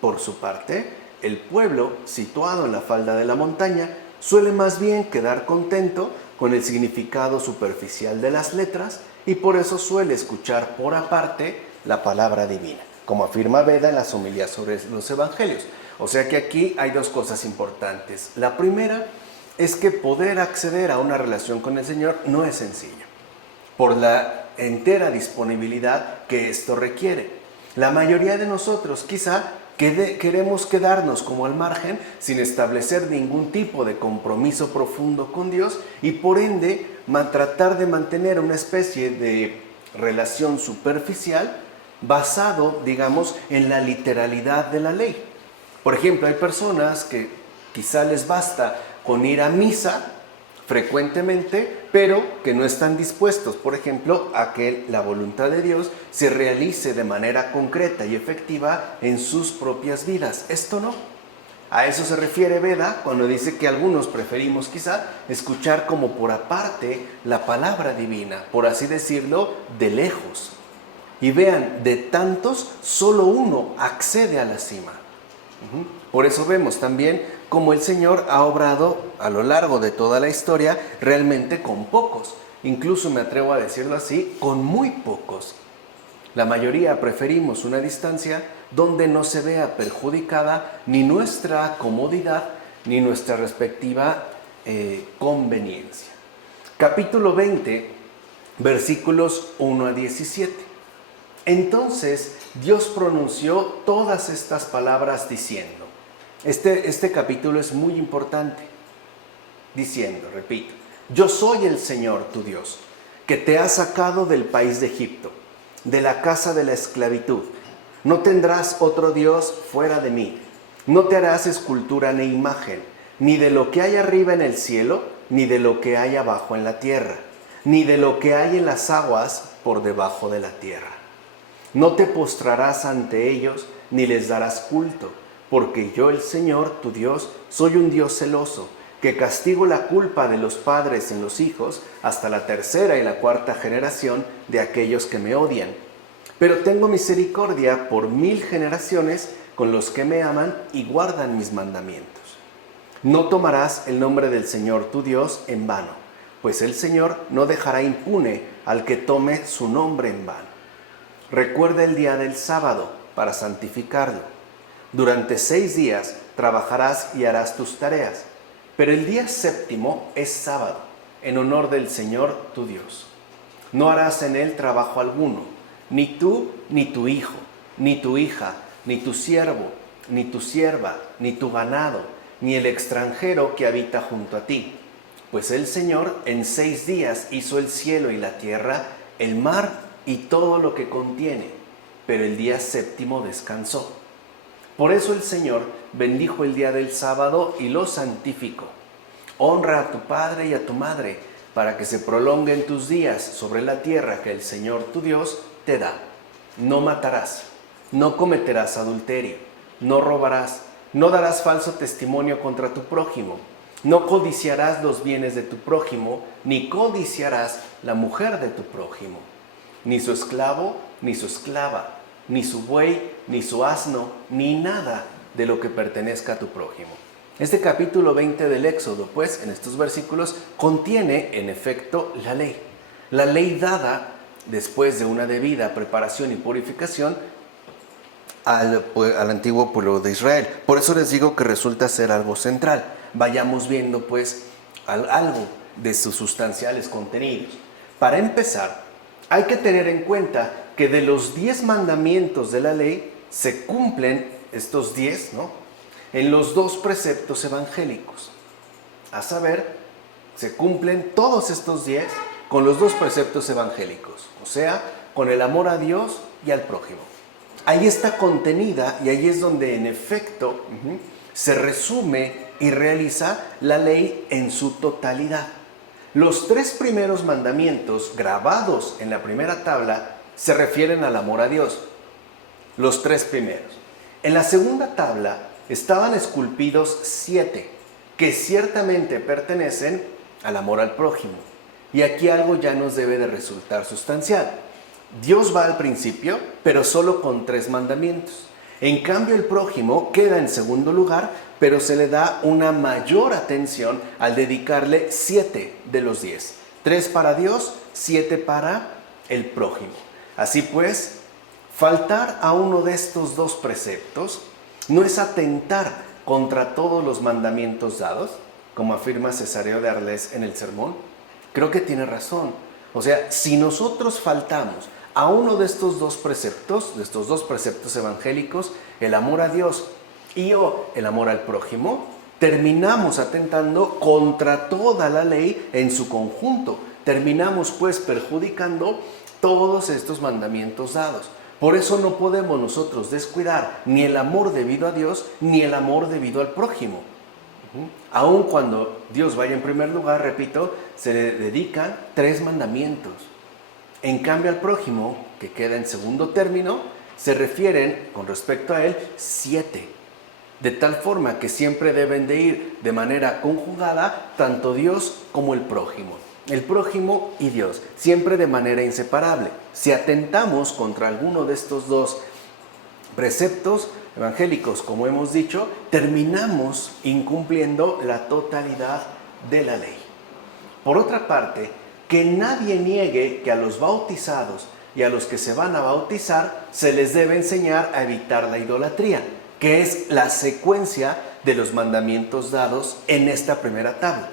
Por su parte, el pueblo, situado en la falda de la montaña, suele más bien quedar contento con el significado superficial de las letras y por eso suele escuchar por aparte la palabra divina, como afirma Beda en las homilías sobre los evangelios. O sea que aquí hay dos cosas importantes. La primera es que poder acceder a una relación con el Señor no es sencillo, por la entera disponibilidad que esto requiere. La mayoría de nosotros quizá queremos quedarnos como al margen sin establecer ningún tipo de compromiso profundo con Dios y por ende tratar de mantener una especie de relación superficial basado, digamos, en la literalidad de la ley. Por ejemplo, hay personas que quizá les basta con ir a misa frecuentemente, pero que no están dispuestos, por ejemplo, a que la voluntad de Dios se realice de manera concreta y efectiva en sus propias vidas. Esto no. A eso se refiere Beda cuando dice que algunos preferimos quizá escuchar como por aparte la palabra divina, por así decirlo, de lejos. Y vean, de tantos, solo uno accede a la cima. Por eso vemos también cómo el Señor ha obrado a lo largo de toda la historia realmente con pocos. Incluso me atrevo a decirlo así, con muy pocos. La mayoría preferimos una distancia donde no se vea perjudicada ni nuestra comodidad ni nuestra respectiva conveniencia. Capítulo 20, versículos 1 a 17. Entonces Dios pronunció todas estas palabras diciendo, este capítulo es muy importante, diciendo, repito, yo soy el Señor tu Dios, que te ha sacado del país de Egipto, de la casa de la esclavitud. No tendrás otro Dios fuera de mí, no te harás escultura ni imagen, ni de lo que hay arriba en el cielo, ni de lo que hay abajo en la tierra, ni de lo que hay en las aguas por debajo de la tierra. No te postrarás ante ellos, ni les darás culto, porque yo, el Señor, tu Dios, soy un Dios celoso, que castigo la culpa de los padres en los hijos hasta la tercera y la cuarta generación de aquellos que me odian. Pero tengo misericordia por 1000 generaciones con los que me aman y guardan mis mandamientos. No tomarás el nombre del Señor tu Dios en vano, pues el Señor no dejará impune al que tome su nombre en vano. Recuerda el día del sábado para santificarlo. Durante 6 días trabajarás y harás tus tareas, pero el día séptimo es sábado, en honor del Señor tu Dios. No harás en él trabajo alguno, ni tú, ni tu hijo, ni tu hija, ni tu siervo, ni tu sierva, ni tu ganado, ni el extranjero que habita junto a ti. Pues el Señor en 6 días hizo el cielo y la tierra, el mar y todo lo que contiene, pero el día séptimo descansó. Por eso el Señor bendijo el día del sábado y lo santificó. Honra a tu padre y a tu madre, para que se prolonguen tus días sobre la tierra que el Señor tu Dios te da. No matarás, no cometerás adulterio, no robarás, no darás falso testimonio contra tu prójimo, no codiciarás los bienes de tu prójimo, ni codiciarás la mujer de tu prójimo, ni su esclavo, ni su esclava, ni su buey, ni su asno, ni nada de lo que pertenezca a tu prójimo. Este capítulo 20 del Éxodo, pues, en estos versículos, contiene, en efecto, la ley dada después de una debida preparación y purificación al antiguo pueblo de Israel. Por eso les digo que resulta ser algo central. Vayamos viendo, pues, algo de sus sustanciales contenidos. Para empezar, hay que tener en cuenta que de los 10 mandamientos de la ley se cumplen estos 10, ¿no?, en los 2 preceptos evangélicos. A saber, se cumplen todos estos 10 con los 2 preceptos evangélicos, o sea, con el amor a Dios y al prójimo. Ahí está contenida y ahí es donde en efecto se resume y realiza la ley en su totalidad. Los 3 primeros mandamientos grabados en la primera tabla se refieren al amor a Dios. Los 3 primeros. En la segunda tabla estaban esculpidos 7, que ciertamente pertenecen al amor al prójimo. Y aquí algo ya nos debe de resultar sustancial. Dios va al principio, pero solo con 3 mandamientos. En cambio, el prójimo queda en segundo lugar, pero se le da una mayor atención al dedicarle 7 de los 10. 3 para Dios, 7 para el prójimo. Así pues, faltar a uno de estos 2 preceptos no es atentar contra todos los mandamientos dados, como afirma Cesáreo de Arles en el sermón. Creo que tiene razón. O sea, si nosotros faltamos a uno de estos 2 preceptos, de estos 2 preceptos evangélicos, el amor a Dios y el amor al prójimo, terminamos atentando contra toda la ley en su conjunto. Terminamos pues perjudicando todos estos mandamientos dados. Por eso no podemos nosotros descuidar ni el amor debido a Dios ni el amor debido al prójimo. Aun cuando Dios vaya en primer lugar, repito, se le dedican 3 mandamientos. En cambio al prójimo, que queda en segundo término, se refieren con respecto a él 7. De tal forma que siempre deben de ir de manera conjugada tanto Dios como el prójimo. El prójimo y Dios, siempre de manera inseparable. Si atentamos contra alguno de estos 2 preceptos evangélicos, como hemos dicho, terminamos incumpliendo la totalidad de la ley. Por otra parte, que nadie niegue que a los bautizados y a los que se van a bautizar se les debe enseñar a evitar la idolatría, que es la secuencia de los mandamientos dados en esta primera tabla.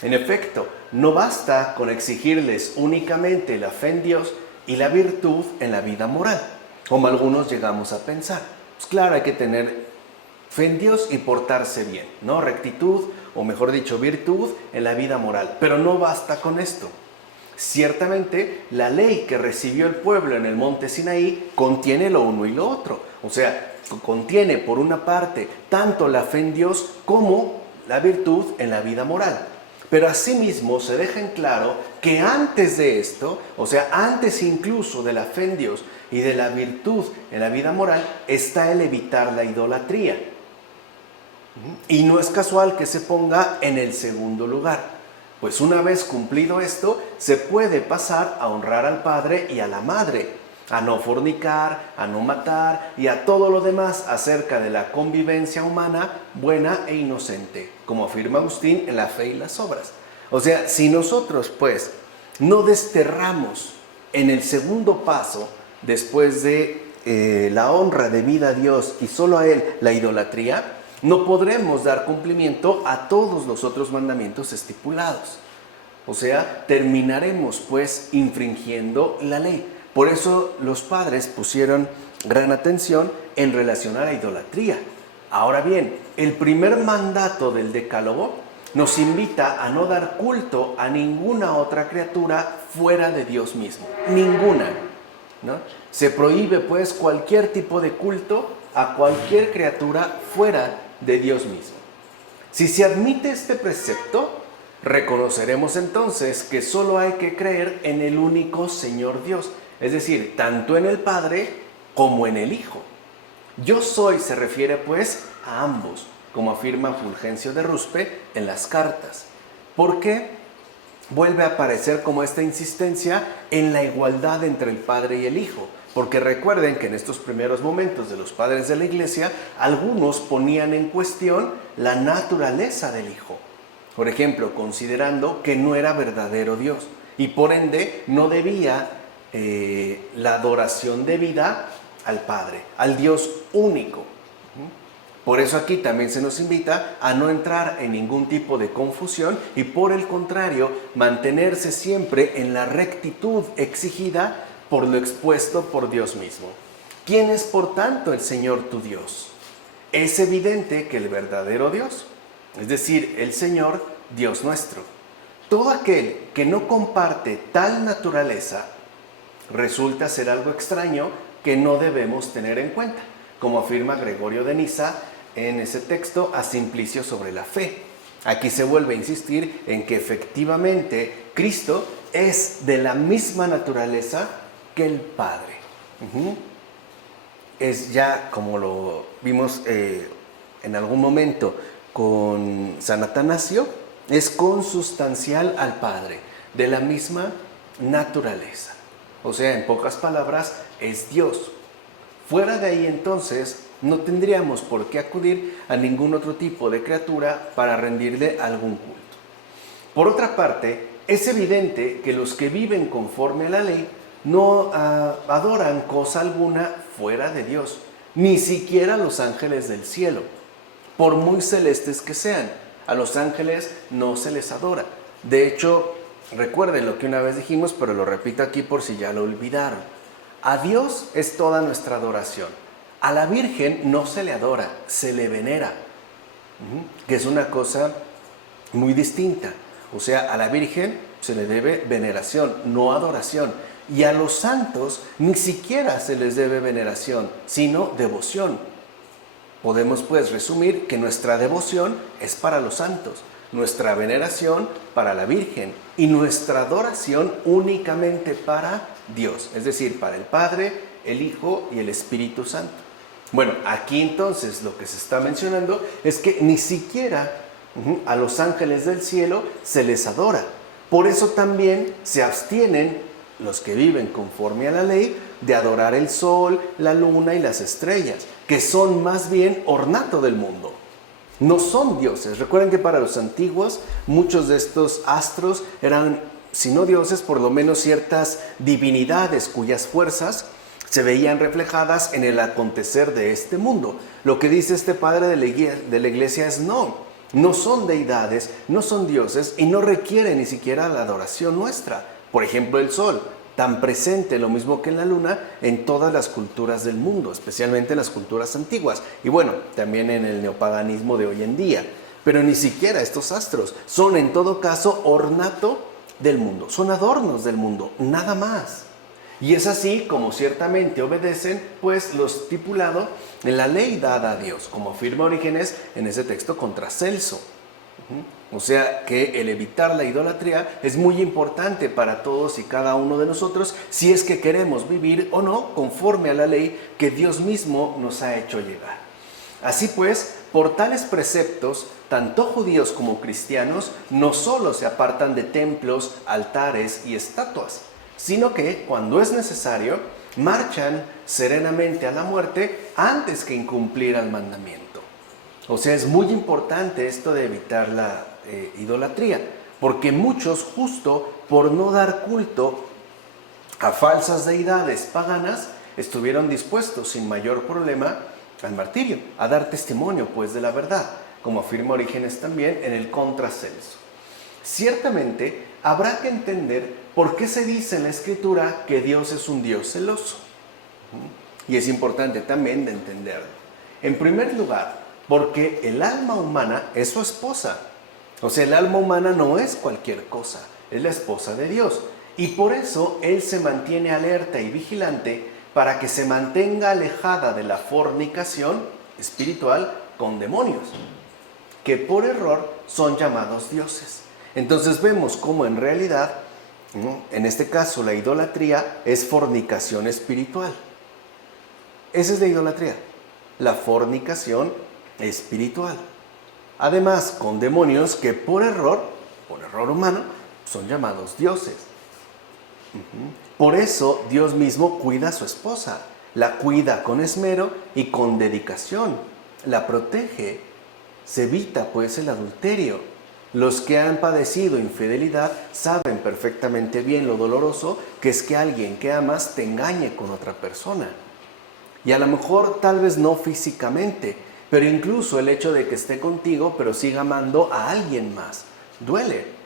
En efecto, no basta con exigirles únicamente la fe en Dios y la virtud en la vida moral, como algunos llegamos a pensar. Pues claro, hay que tener fe en Dios y portarse bien, ¿no? Rectitud, o mejor dicho, virtud en la vida moral. Pero no basta con esto. Ciertamente, la ley que recibió el pueblo en el monte Sinaí contiene lo uno y lo otro. O sea, contiene por una parte tanto la fe en Dios como la virtud en la vida moral. Pero asimismo se deja en claro que antes de esto, o sea, antes incluso de la fe en Dios y de la virtud en la vida moral, está el evitar la idolatría. Y no es casual que se ponga en el segundo lugar, pues una vez cumplido esto, se puede pasar a honrar al padre y a la madre, a no fornicar, a no matar y a todo lo demás acerca de la convivencia humana buena e inocente, como afirma Agustín en La Fe y las Obras. O sea, si nosotros pues no desterramos en el segundo paso, después de la honra debida a Dios y solo a Él la idolatría, no podremos dar cumplimiento a todos los otros mandamientos estipulados. O sea, terminaremos pues infringiendo la ley. Por eso los padres pusieron gran atención en relación a la idolatría. Ahora bien, el primer mandato del Decálogo nos invita a no dar culto a ninguna otra criatura fuera de Dios mismo. Ninguna. ¿no? Se prohíbe pues cualquier tipo de culto a cualquier criatura fuera de Dios mismo. Si se admite este precepto, reconoceremos entonces que solo hay que creer en el único Señor Dios, es decir, tanto en el Padre como en el Hijo. Yo soy se refiere pues a ambos, como afirma Fulgencio de Ruspe en las cartas. ¿Por qué? Vuelve a aparecer como esta insistencia en la igualdad entre el Padre y el Hijo. Porque recuerden que en estos primeros momentos de los padres de la Iglesia, algunos ponían en cuestión la naturaleza del Hijo. Por ejemplo, considerando que no era verdadero Dios y por ende no debía la adoración debida al Padre, al Dios único. Por eso aquí también se nos invita a no entrar en ningún tipo de confusión y por el contrario, mantenerse siempre en la rectitud exigida por lo expuesto por Dios mismo. ¿Quién es por tanto el Señor tu Dios? Es evidente que el verdadero Dios, es decir, el Señor Dios nuestro. Todo aquel que no comparte tal naturaleza resulta ser algo extraño que no debemos tener en cuenta, como afirma Gregorio de Niza en ese texto a Simplicio sobre la fe. Aquí se vuelve a insistir en que efectivamente Cristo es de la misma naturaleza que el Padre. Es ya como lo vimos en algún momento con San Atanasio, es consustancial al Padre, de la misma naturaleza. O sea, en pocas palabras, es Dios. Fuera de ahí entonces, no tendríamos por qué acudir a ningún otro tipo de criatura para rendirle algún culto. Por otra parte, es evidente que los que viven conforme a la ley no adoran cosa alguna fuera de Dios, ni siquiera los ángeles del cielo, por muy celestes que sean. A los ángeles no se les adora. De hecho, recuerden lo que una vez dijimos, pero lo repito aquí por si ya lo olvidaron. A Dios es toda nuestra adoración. A la Virgen no se le adora, se le venera, que es una cosa muy distinta. O sea, a la Virgen se le debe veneración, no adoración. Y a los santos ni siquiera se les debe veneración, sino devoción. Podemos pues resumir que nuestra devoción es para los santos, nuestra veneración para la Virgen y nuestra adoración únicamente para Dios, es decir, para el Padre, el Hijo y el Espíritu Santo. Bueno, aquí entonces lo que se está mencionando es que ni siquiera a los ángeles del cielo se les adora. Por eso también se abstienen los que viven conforme a la ley de adorar el sol, la luna y las estrellas, que son más bien ornato del mundo. No son dioses. Recuerden que para los antiguos muchos de estos astros eran, si no dioses, por lo menos ciertas divinidades cuyas fuerzas se veían reflejadas en el acontecer de este mundo. Lo que dice este padre de la iglesia es no son deidades, no son dioses y no requieren ni siquiera la adoración nuestra. Por ejemplo, el sol, tan presente, lo mismo que en la luna, en todas las culturas del mundo, especialmente en las culturas antiguas y bueno, también en el neopaganismo de hoy en día. Pero ni siquiera estos astros son en todo caso ornato del mundo, son adornos del mundo, nada más. Y es así como ciertamente obedecen pues lo estipulado en la ley dada a Dios, como afirma Orígenes en ese texto contra Celso. O sea que el evitar la idolatría es muy importante para todos y cada uno de nosotros si es que queremos vivir o no conforme a la ley que Dios mismo nos ha hecho llegar. Así pues, por tales preceptos, tanto judíos como cristianos no solo se apartan de templos, altares y estatuas, sino que, cuando es necesario, marchan serenamente a la muerte antes que incumplir el mandamiento. O sea, es muy importante esto de evitar la idolatría, porque muchos, justo por no dar culto a falsas deidades paganas, estuvieron dispuestos sin mayor problema al martirio, a dar testimonio pues de la verdad, como afirma Orígenes también en el Contra Celso. Ciertamente, habrá que entender por qué se dice en la Escritura que Dios es un Dios celoso. Y es importante también de entenderlo. En primer lugar, porque el alma humana es su esposa. O sea, el alma humana no es cualquier cosa, es la esposa de Dios. Y por eso Él se mantiene alerta y vigilante para que se mantenga alejada de la fornicación espiritual con demonios, que por error son llamados dioses. Entonces vemos cómo en realidad, ¿no?, en este caso la idolatría es fornicación espiritual. Esa es la idolatría, la fornicación espiritual. Además, con demonios que por error humano, son llamados dioses. Por eso Dios mismo cuida a su esposa, la cuida con esmero y con dedicación, la protege, se evita pues el adulterio. Los que han padecido infidelidad saben perfectamente bien lo doloroso que es que alguien que amas te engañe con otra persona. Y a lo mejor tal vez no físicamente, pero incluso el hecho de que esté contigo pero siga amando a alguien más, duele.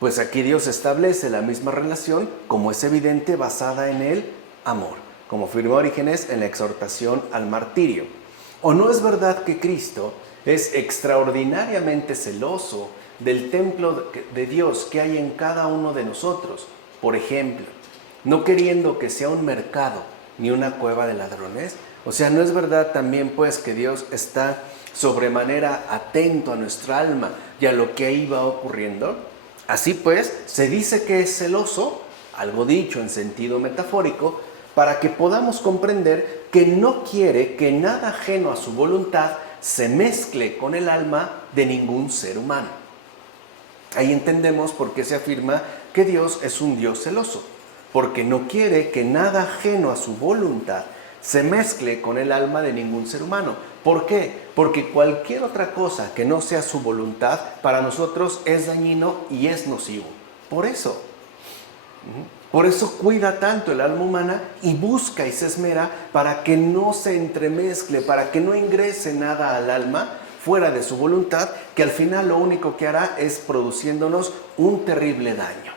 Pues aquí Dios establece la misma relación, como es evidente, basada en el amor, como afirmó Orígenes en la exhortación al martirio. ¿O no es verdad que Cristo es extraordinariamente celoso del templo de Dios que hay en cada uno de nosotros? Por ejemplo, no queriendo que sea un mercado ni una cueva de ladrones. O sea, ¿no es verdad también pues que Dios está sobremanera atento a nuestra alma y a lo que ahí va ocurriendo? Así pues, se dice que es celoso, algo dicho en sentido metafórico, para que podamos comprender que no quiere que nada ajeno a su voluntad se mezcle con el alma de ningún ser humano. Ahí entendemos por qué se afirma que Dios es un Dios celoso, porque no quiere que nada ajeno a su voluntad se mezcle con el alma de ningún ser humano. ¿Por qué? Porque cualquier otra cosa que no sea su voluntad para nosotros es dañino y es nocivo. Por eso cuida tanto el alma humana y busca y se esmera para que no se entremezcle, para que no ingrese nada al alma fuera de su voluntad, que al final lo único que hará es produciéndonos un terrible daño.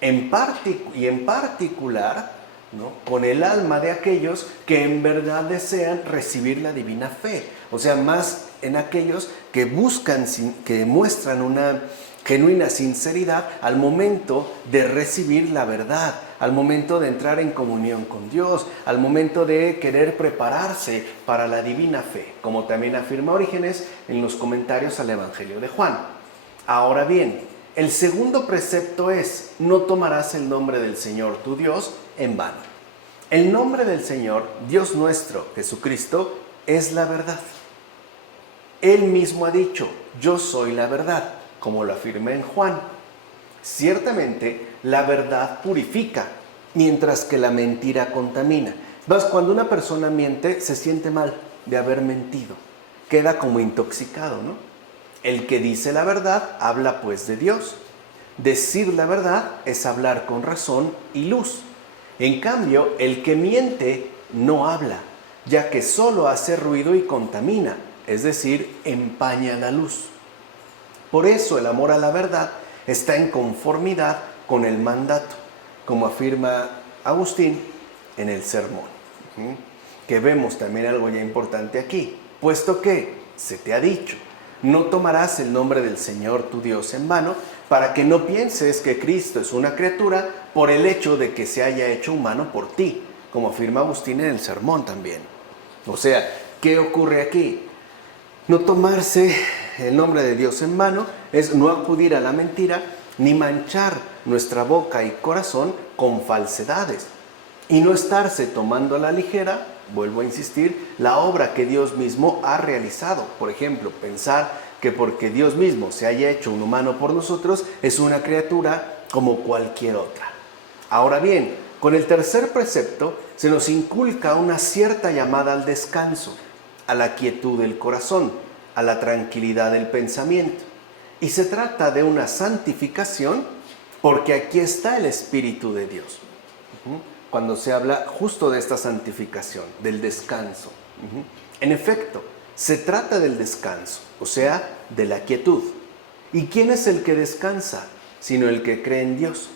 En particular, ¿no?, con el alma de aquellos que en verdad desean recibir la divina fe. O sea, más en aquellos que buscan, que muestran una genuina sinceridad al momento de recibir la verdad, al momento de entrar en comunión con Dios, al momento de querer prepararse para la divina fe, como también afirma Orígenes en los comentarios al Evangelio de Juan. Ahora bien, el segundo precepto es: no tomarás el nombre del Señor tu Dios en vano. El nombre del Señor, Dios nuestro, Jesucristo, es la verdad. Él mismo ha dicho: yo soy la verdad, como lo afirma en Juan. Ciertamente, la verdad purifica, mientras que la mentira contamina. ¿Ves? Cuando una persona miente, se siente mal de haber mentido. Queda como intoxicado, ¿no? El que dice la verdad habla pues de Dios. Decir la verdad es hablar con razón y luz. En cambio, el que miente no habla, ya que solo hace ruido y contamina, es decir, empaña la luz. Por eso el amor a la verdad está en conformidad con el mandato, como afirma Agustín en el sermón. Que vemos también algo ya importante aquí, puesto que se te ha dicho: no tomarás el nombre del Señor tu Dios en vano, para que no pienses que Cristo es una criatura por el hecho de que se haya hecho humano por ti, como afirma Agustín en el sermón también. O sea, ¿qué ocurre aquí? No tomarse el nombre de Dios en vano es no acudir a la mentira ni manchar nuestra boca y corazón con falsedades, y no estarse tomando a la ligera, vuelvo a insistir, la obra que Dios mismo ha realizado. Por ejemplo, pensar que porque Dios mismo se haya hecho un humano por nosotros, es una criatura como cualquier otra. Ahora bien, con el tercer precepto se nos inculca una cierta llamada al descanso, a la quietud del corazón, a la tranquilidad del pensamiento. Y se trata de una santificación, porque aquí está el Espíritu de Dios. Cuando se habla justo de esta santificación, del descanso. En efecto, se trata del descanso, o sea, de la quietud. ¿Y quién es el que descansa? Sino el que cree en Dios.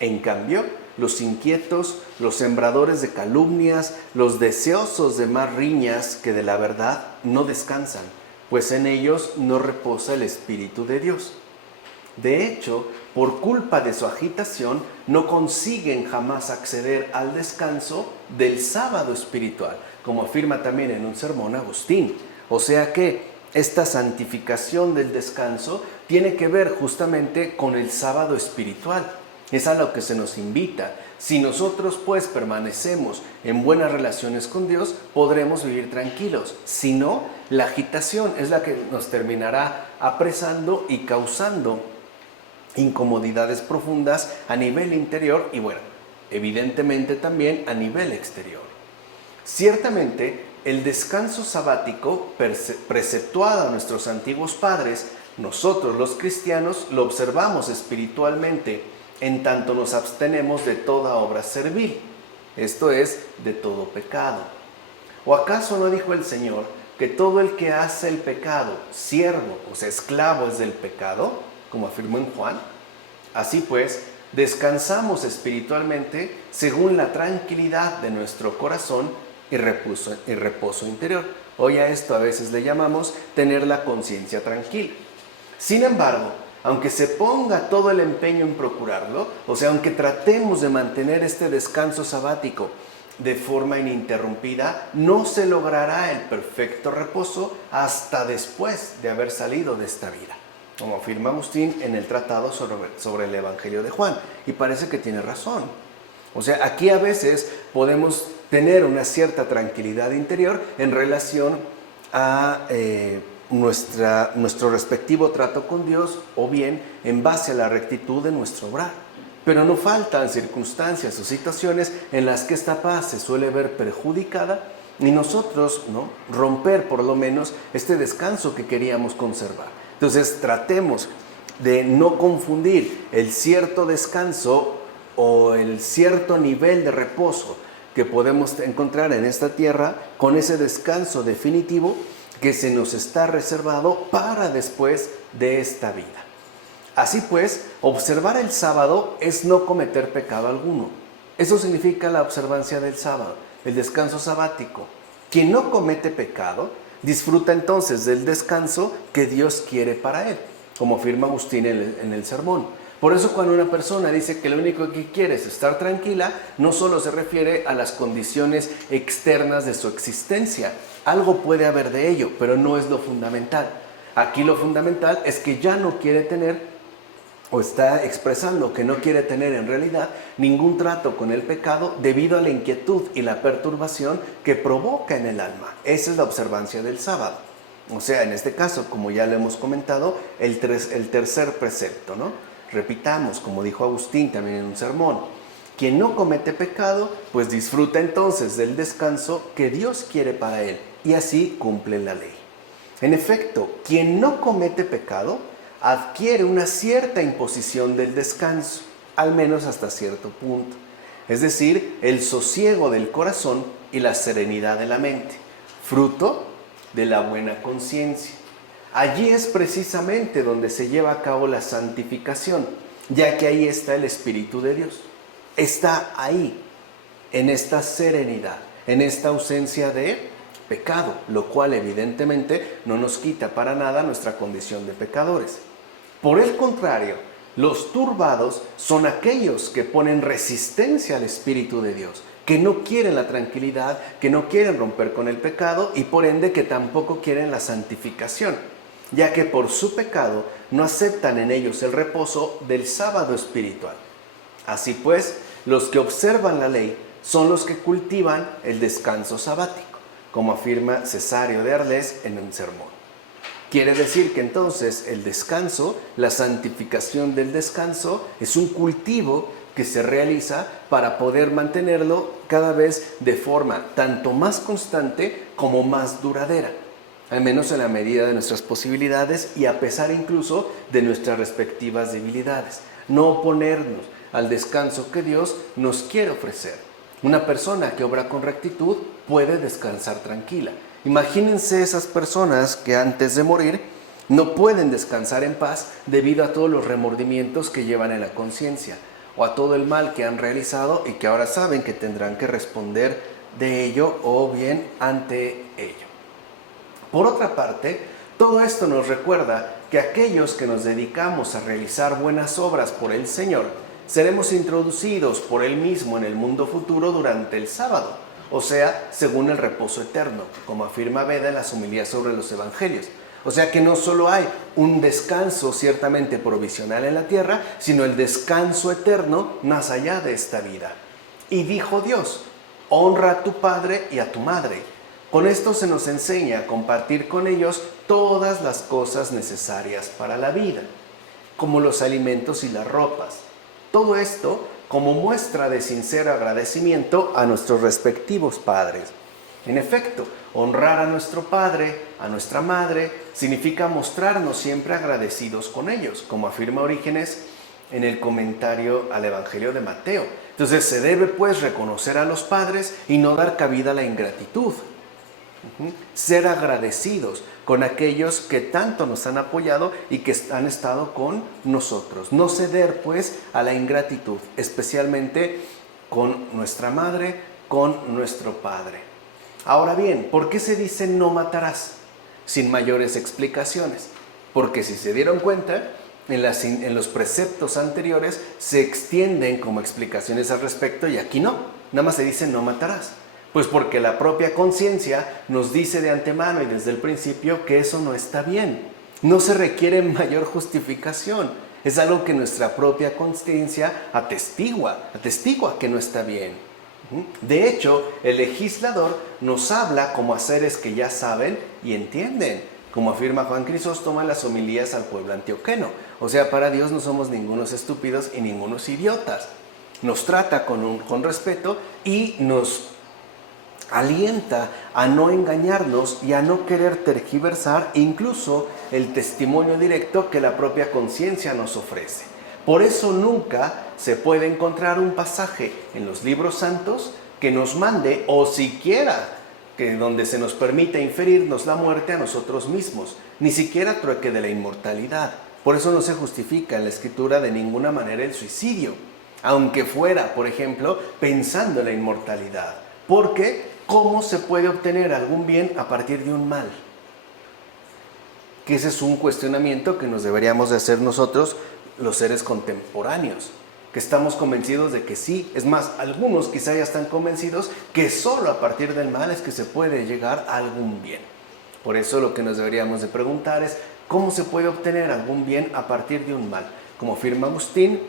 En cambio, los inquietos, los sembradores de calumnias, los deseosos de más riñas que de la verdad, no descansan, pues en ellos no reposa el Espíritu de Dios. De hecho, por culpa de su agitación, no consiguen jamás acceder al descanso del sábado espiritual, como afirma también en un sermón Agustín. O sea que esta santificación del descanso tiene que ver justamente con el sábado espiritual. Es a lo que se nos invita. Si nosotros pues permanecemos en buenas relaciones con Dios, podremos vivir tranquilos. Si no, la agitación es la que nos terminará apresando y causando incomodidades profundas a nivel interior y bueno, evidentemente también a nivel exterior. Ciertamente, el descanso sabático preceptuado a nuestros antiguos padres, nosotros los cristianos lo observamos espiritualmente en tanto nos abstenemos de toda obra servil, esto es, de todo pecado. ¿O acaso no dijo el Señor que todo el que hace el pecado, siervo, o sea, esclavo es del pecado, como afirmó en Juan? Así pues, descansamos espiritualmente según la tranquilidad de nuestro corazón y reposo interior. Hoy a esto a veces le llamamos tener la conciencia tranquila. Sin embargo, aunque se ponga todo el empeño en procurarlo, o sea, aunque tratemos de mantener este descanso sabático de forma ininterrumpida, no se logrará el perfecto reposo hasta después de haber salido de esta vida, como afirma Agustín en el tratado sobre el Evangelio de Juan, y parece que tiene razón. O sea, aquí a veces podemos tener una cierta tranquilidad interior en relación a nuestro respectivo trato con Dios o bien en base a la rectitud de nuestro obrar. Pero no faltan circunstancias o situaciones en las que esta paz se suele ver perjudicada y nosotros, ¿no?, romper por lo menos este descanso que queríamos conservar. Entonces tratemos de no confundir el cierto descanso o el cierto nivel de reposo que podemos encontrar en esta tierra con ese descanso definitivo que se nos está reservado para después de esta vida. Así pues, observar el sábado es no cometer pecado alguno. Eso significa la observancia del sábado, el descanso sabático. Quien no comete pecado, disfruta entonces del descanso que Dios quiere para él, como afirma Agustín en el sermón. Por eso cuando una persona dice que lo único que quiere es estar tranquila, no solo se refiere a las condiciones externas de su existencia. Algo puede haber de ello, pero no es lo fundamental. Aquí lo fundamental es que ya no quiere tener, o está expresando que no quiere tener en realidad ningún trato con el pecado debido a la inquietud y la perturbación que provoca en el alma. Esa es la observancia del sábado. O sea, en este caso, como ya lo hemos comentado, el tercer precepto, ¿no? Repitamos, como dijo Agustín también en un sermón, quien no comete pecado, pues disfruta entonces del descanso que Dios quiere para él, y así cumple la ley. En efecto, quien no comete pecado, adquiere una cierta imposición del descanso, al menos hasta cierto punto. Es decir, el sosiego del corazón y la serenidad de la mente, fruto de la buena conciencia. Allí es precisamente donde se lleva a cabo la santificación, ya que ahí está el Espíritu de Dios. Está ahí, en esta serenidad, en esta ausencia de pecado, lo cual evidentemente no nos quita para nada nuestra condición de pecadores. Por el contrario, los turbados son aquellos que ponen resistencia al Espíritu de Dios, que no quieren la tranquilidad, que no quieren romper con el pecado y por ende que tampoco quieren la santificación, ya que por su pecado no aceptan en ellos el reposo del sábado espiritual. Así pues, los que observan la ley son los que cultivan el descanso sabático, como afirma Cesario de Arles en un sermón. Quiere decir que entonces el descanso, la santificación del descanso, es un cultivo que se realiza para poder mantenerlo cada vez de forma tanto más constante como más duradera, al menos en la medida de nuestras posibilidades y a pesar incluso de nuestras respectivas debilidades. No oponernos al descanso que Dios nos quiere ofrecer. Una persona que obra con rectitud puede descansar tranquila. Imagínense esas personas que antes de morir no pueden descansar en paz debido a todos los remordimientos que llevan en la conciencia o a todo el mal que han realizado y que ahora saben que tendrán que responder de ello o bien ante ello. Por otra parte, todo esto nos recuerda que aquellos que nos dedicamos a realizar buenas obras por el Señor, seremos introducidos por Él mismo en el mundo futuro durante el sábado, o sea, según el reposo eterno, como afirma Beda en las homilías sobre los evangelios. O sea que no solo hay un descanso ciertamente provisional en la tierra, sino el descanso eterno más allá de esta vida. Y dijo Dios: honra a tu padre y a tu madre. Con esto se nos enseña a compartir con ellos todas las cosas necesarias para la vida, como los alimentos y las ropas. Todo esto como muestra de sincero agradecimiento a nuestros respectivos padres. En efecto, honrar a nuestro padre, a nuestra madre, significa mostrarnos siempre agradecidos con ellos, como afirma Orígenes en el comentario al Evangelio de Mateo. Entonces se debe pues reconocer a los padres y no dar cabida a la ingratitud. Ser agradecidos con aquellos que tanto nos han apoyado y que han estado con nosotros. No ceder pues a la ingratitud, especialmente con nuestra madre, con nuestro padre. Ahora bien, ¿por qué se dice no matarás? Sin mayores explicaciones. Porque si se dieron cuenta, en los preceptos anteriores se extienden como explicaciones al respecto y aquí no. Nada más se dice no matarás. Pues porque la propia conciencia nos dice de antemano y desde el principio que eso no está bien. No se requiere mayor justificación. Es algo que nuestra propia conciencia atestigua que no está bien. De hecho, el legislador nos habla como a seres que ya saben y entienden, como afirma Juan Crisóstomo en las homilías al pueblo antioqueno. O sea, para Dios no somos ningunos estúpidos y ningunos idiotas. Nos trata con respeto y nos alienta a no engañarnos y a no querer tergiversar incluso el testimonio directo que la propia conciencia nos ofrece. Por eso nunca se puede encontrar un pasaje en los libros santos que nos mande, o siquiera que donde se nos permita inferirnos la muerte a nosotros mismos, ni siquiera trueque de la inmortalidad. Por eso no se justifica en la Escritura de ninguna manera el suicidio, aunque fuera, por ejemplo, pensando en la inmortalidad. Porque ¿cómo se puede obtener algún bien a partir de un mal? Que ese es un cuestionamiento que nos deberíamos de hacer nosotros, los seres contemporáneos, que estamos convencidos de que sí. Es más, algunos quizá ya están convencidos que solo a partir del mal es que se puede llegar a algún bien. Por eso lo que nos deberíamos de preguntar es ¿cómo se puede obtener algún bien a partir de un mal? Como afirma Agustín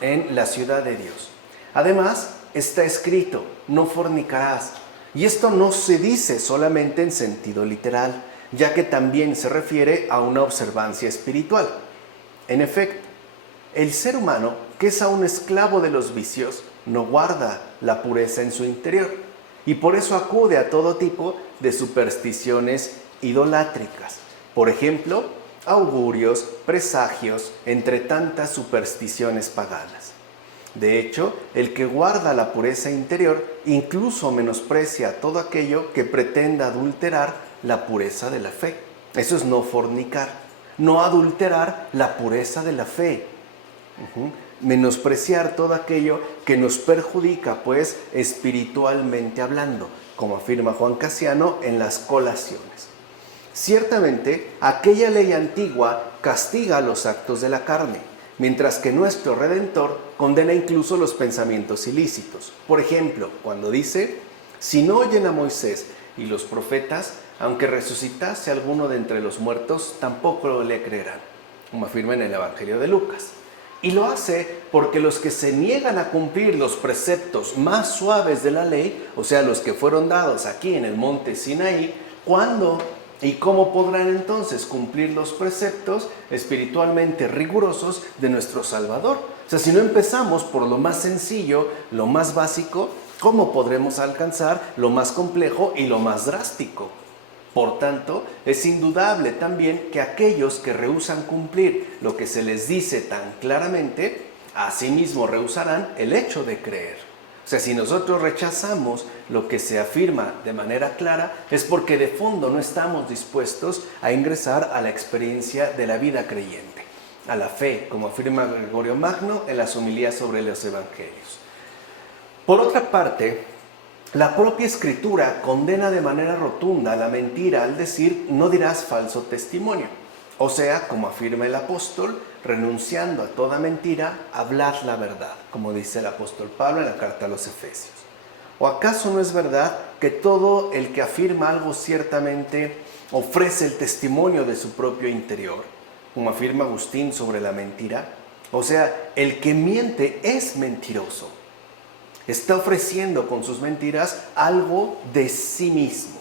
en La Ciudad de Dios. Además, está escrito: no fornicarás. Y esto no se dice solamente en sentido literal, ya que también se refiere a una observancia espiritual. En efecto, el ser humano, que es aún esclavo de los vicios, no guarda la pureza en su interior y por eso acude a todo tipo de supersticiones idolátricas. Por ejemplo, augurios, presagios, entre tantas supersticiones paganas. De hecho, el que guarda la pureza interior incluso menosprecia todo aquello que pretenda adulterar la pureza de la fe. Eso es no fornicar, no adulterar la pureza de la fe. Menospreciar todo aquello que nos perjudica, pues, espiritualmente hablando, como afirma Juan Casiano en las Colaciones. Ciertamente, aquella ley antigua castiga los actos de la carne, mientras que nuestro Redentor condena incluso los pensamientos ilícitos. Por ejemplo, cuando dice: si no oyen a Moisés y los profetas, aunque resucitase alguno de entre los muertos, tampoco le creerán, como afirma en el Evangelio de Lucas. Y lo hace porque los que se niegan a cumplir los preceptos más suaves de la ley, o sea, los que fueron dados aquí en el monte Sinaí, ¿cuándo y cómo podrán entonces cumplir los preceptos espiritualmente rigurosos de nuestro Salvador? O sea, si no empezamos por lo más sencillo, lo más básico, ¿cómo podremos alcanzar lo más complejo y lo más drástico? Por tanto, es indudable también que aquellos que rehúsan cumplir lo que se les dice tan claramente, asimismo rehusarán el hecho de creer. O sea, si nosotros rechazamos lo que se afirma de manera clara, es porque de fondo no estamos dispuestos a ingresar a la experiencia de la vida creyente, a la fe, como afirma Gregorio Magno en las homilías sobre los evangelios. Por otra parte, la propia Escritura condena de manera rotunda la mentira al decir: no dirás falso testimonio. O sea, como afirma el apóstol, renunciando a toda mentira, hablad la verdad, como dice el apóstol Pablo en la carta a los Efesios. ¿O acaso no es verdad que todo el que afirma algo ciertamente ofrece el testimonio de su propio interior, como afirma Agustín sobre la mentira? O sea, el que miente es mentiroso. Está ofreciendo con sus mentiras algo de sí mismo.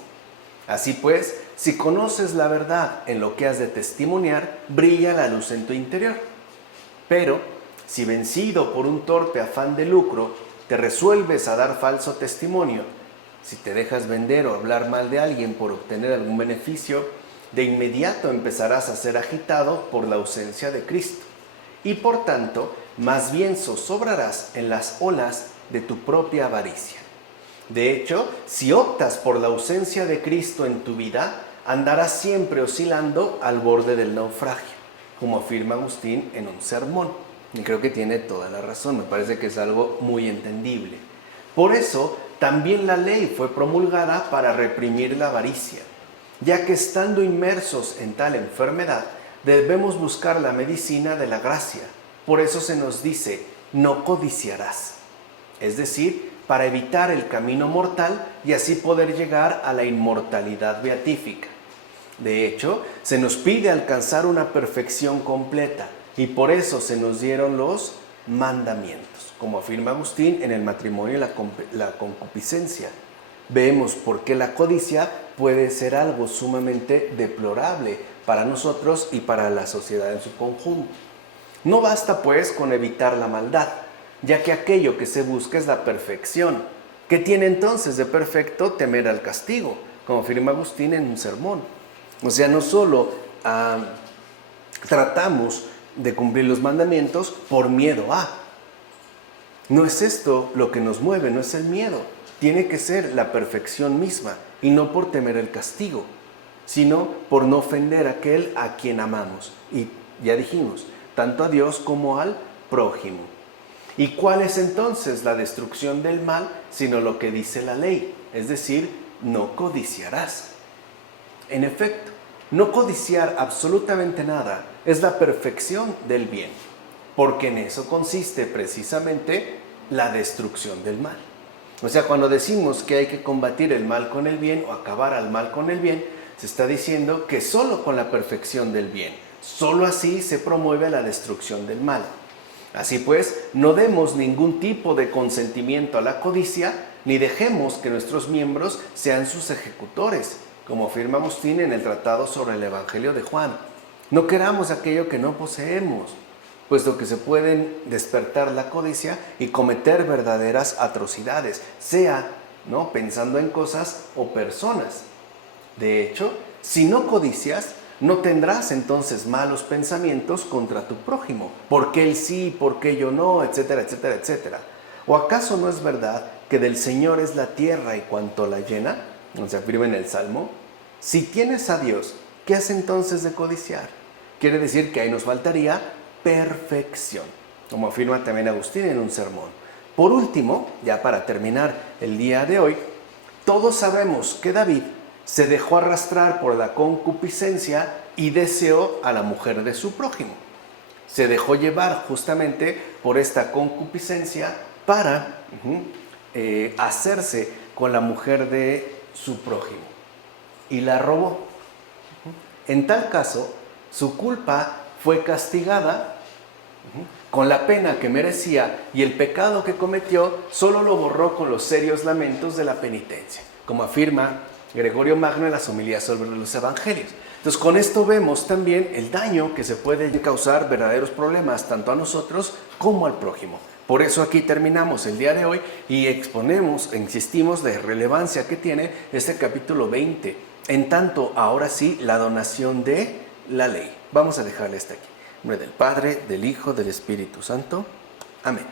Así pues, si conoces la verdad en lo que has de testimoniar, brilla la luz en tu interior. Pero, si vencido por un torpe afán de lucro, te resuelves a dar falso testimonio, si te dejas vender o hablar mal de alguien por obtener algún beneficio, de inmediato empezarás a ser agitado por la ausencia de Cristo. Y por tanto, más bien zozobrarás en las olas de tu propia avaricia. De hecho, si optas por la ausencia de Cristo en tu vida, andarás siempre oscilando al borde del naufragio, como afirma Agustín en un sermón. Y creo que tiene toda la razón, me parece que es algo muy entendible. Por eso, también la ley fue promulgada para reprimir la avaricia, ya que estando inmersos en tal enfermedad, debemos buscar la medicina de la gracia. Por eso se nos dice, no codiciarás. Es decir, para evitar el camino mortal y así poder llegar a la inmortalidad beatífica. De hecho, se nos pide alcanzar una perfección completa y por eso se nos dieron los mandamientos, como afirma Agustín en el matrimonio y la concupiscencia. Vemos por qué la codicia puede ser algo sumamente deplorable para nosotros y para la sociedad en su conjunto. No basta pues con evitar la maldad, ya que aquello que se busca es la perfección. ¿Qué tiene entonces de perfecto temer al castigo? Como afirma Agustín en un sermón. O sea, no solo tratamos de cumplir los mandamientos por miedo a. No es esto lo que nos mueve, no es el miedo. Tiene que ser la perfección misma y no por temer el castigo, sino por no ofender a aquel a quien amamos. Y ya dijimos, tanto a Dios como al prójimo. ¿Y cuál es entonces la destrucción del mal? Sino lo que dice la ley, es decir, no codiciarás. En efecto, no codiciar absolutamente nada es la perfección del bien, porque en eso consiste precisamente la destrucción del mal. O sea, cuando decimos que hay que combatir el mal con el bien o acabar al mal con el bien, se está diciendo que solo con la perfección del bien, solo así se promueve la destrucción del mal. Así pues, no demos ningún tipo de consentimiento a la codicia, ni dejemos que nuestros miembros sean sus ejecutores, como afirma Agustín en el Tratado sobre el Evangelio de Juan. No queramos aquello que no poseemos, puesto que se pueden despertar la codicia y cometer verdaderas atrocidades, sea pensando en cosas o personas. De hecho, si no codicias, no tendrás entonces malos pensamientos contra tu prójimo. ¿Por qué él sí? ¿Por qué yo no? Etcétera, etcétera, etcétera. ¿O acaso no es verdad que del Señor es la tierra y cuanto la llena? Se afirma en el Salmo. Si tienes a Dios, ¿qué has entonces de codiciar? Quiere decir que ahí nos faltaría perfección, como afirma también Agustín en un sermón. Por último, ya para terminar el día de hoy, todos sabemos que David se dejó arrastrar por la concupiscencia y deseó a la mujer de su prójimo. Se dejó llevar justamente por esta concupiscencia para hacerse con la mujer de su prójimo y la robó. En tal caso, su culpa fue castigada con la pena que merecía y el pecado que cometió solo lo borró con los serios lamentos de la penitencia, como afirma Gregorio Magno en las homilías sobre los evangelios. Entonces, con esto vemos también el daño que se puede causar verdaderos problemas tanto a nosotros como al prójimo. Por eso aquí terminamos el día de hoy y exponemos, insistimos, la relevancia que tiene este capítulo 20. En tanto, ahora sí, la donación de la ley. Vamos a dejarle hasta aquí. En nombre del Padre, del Hijo, del Espíritu Santo. Amén.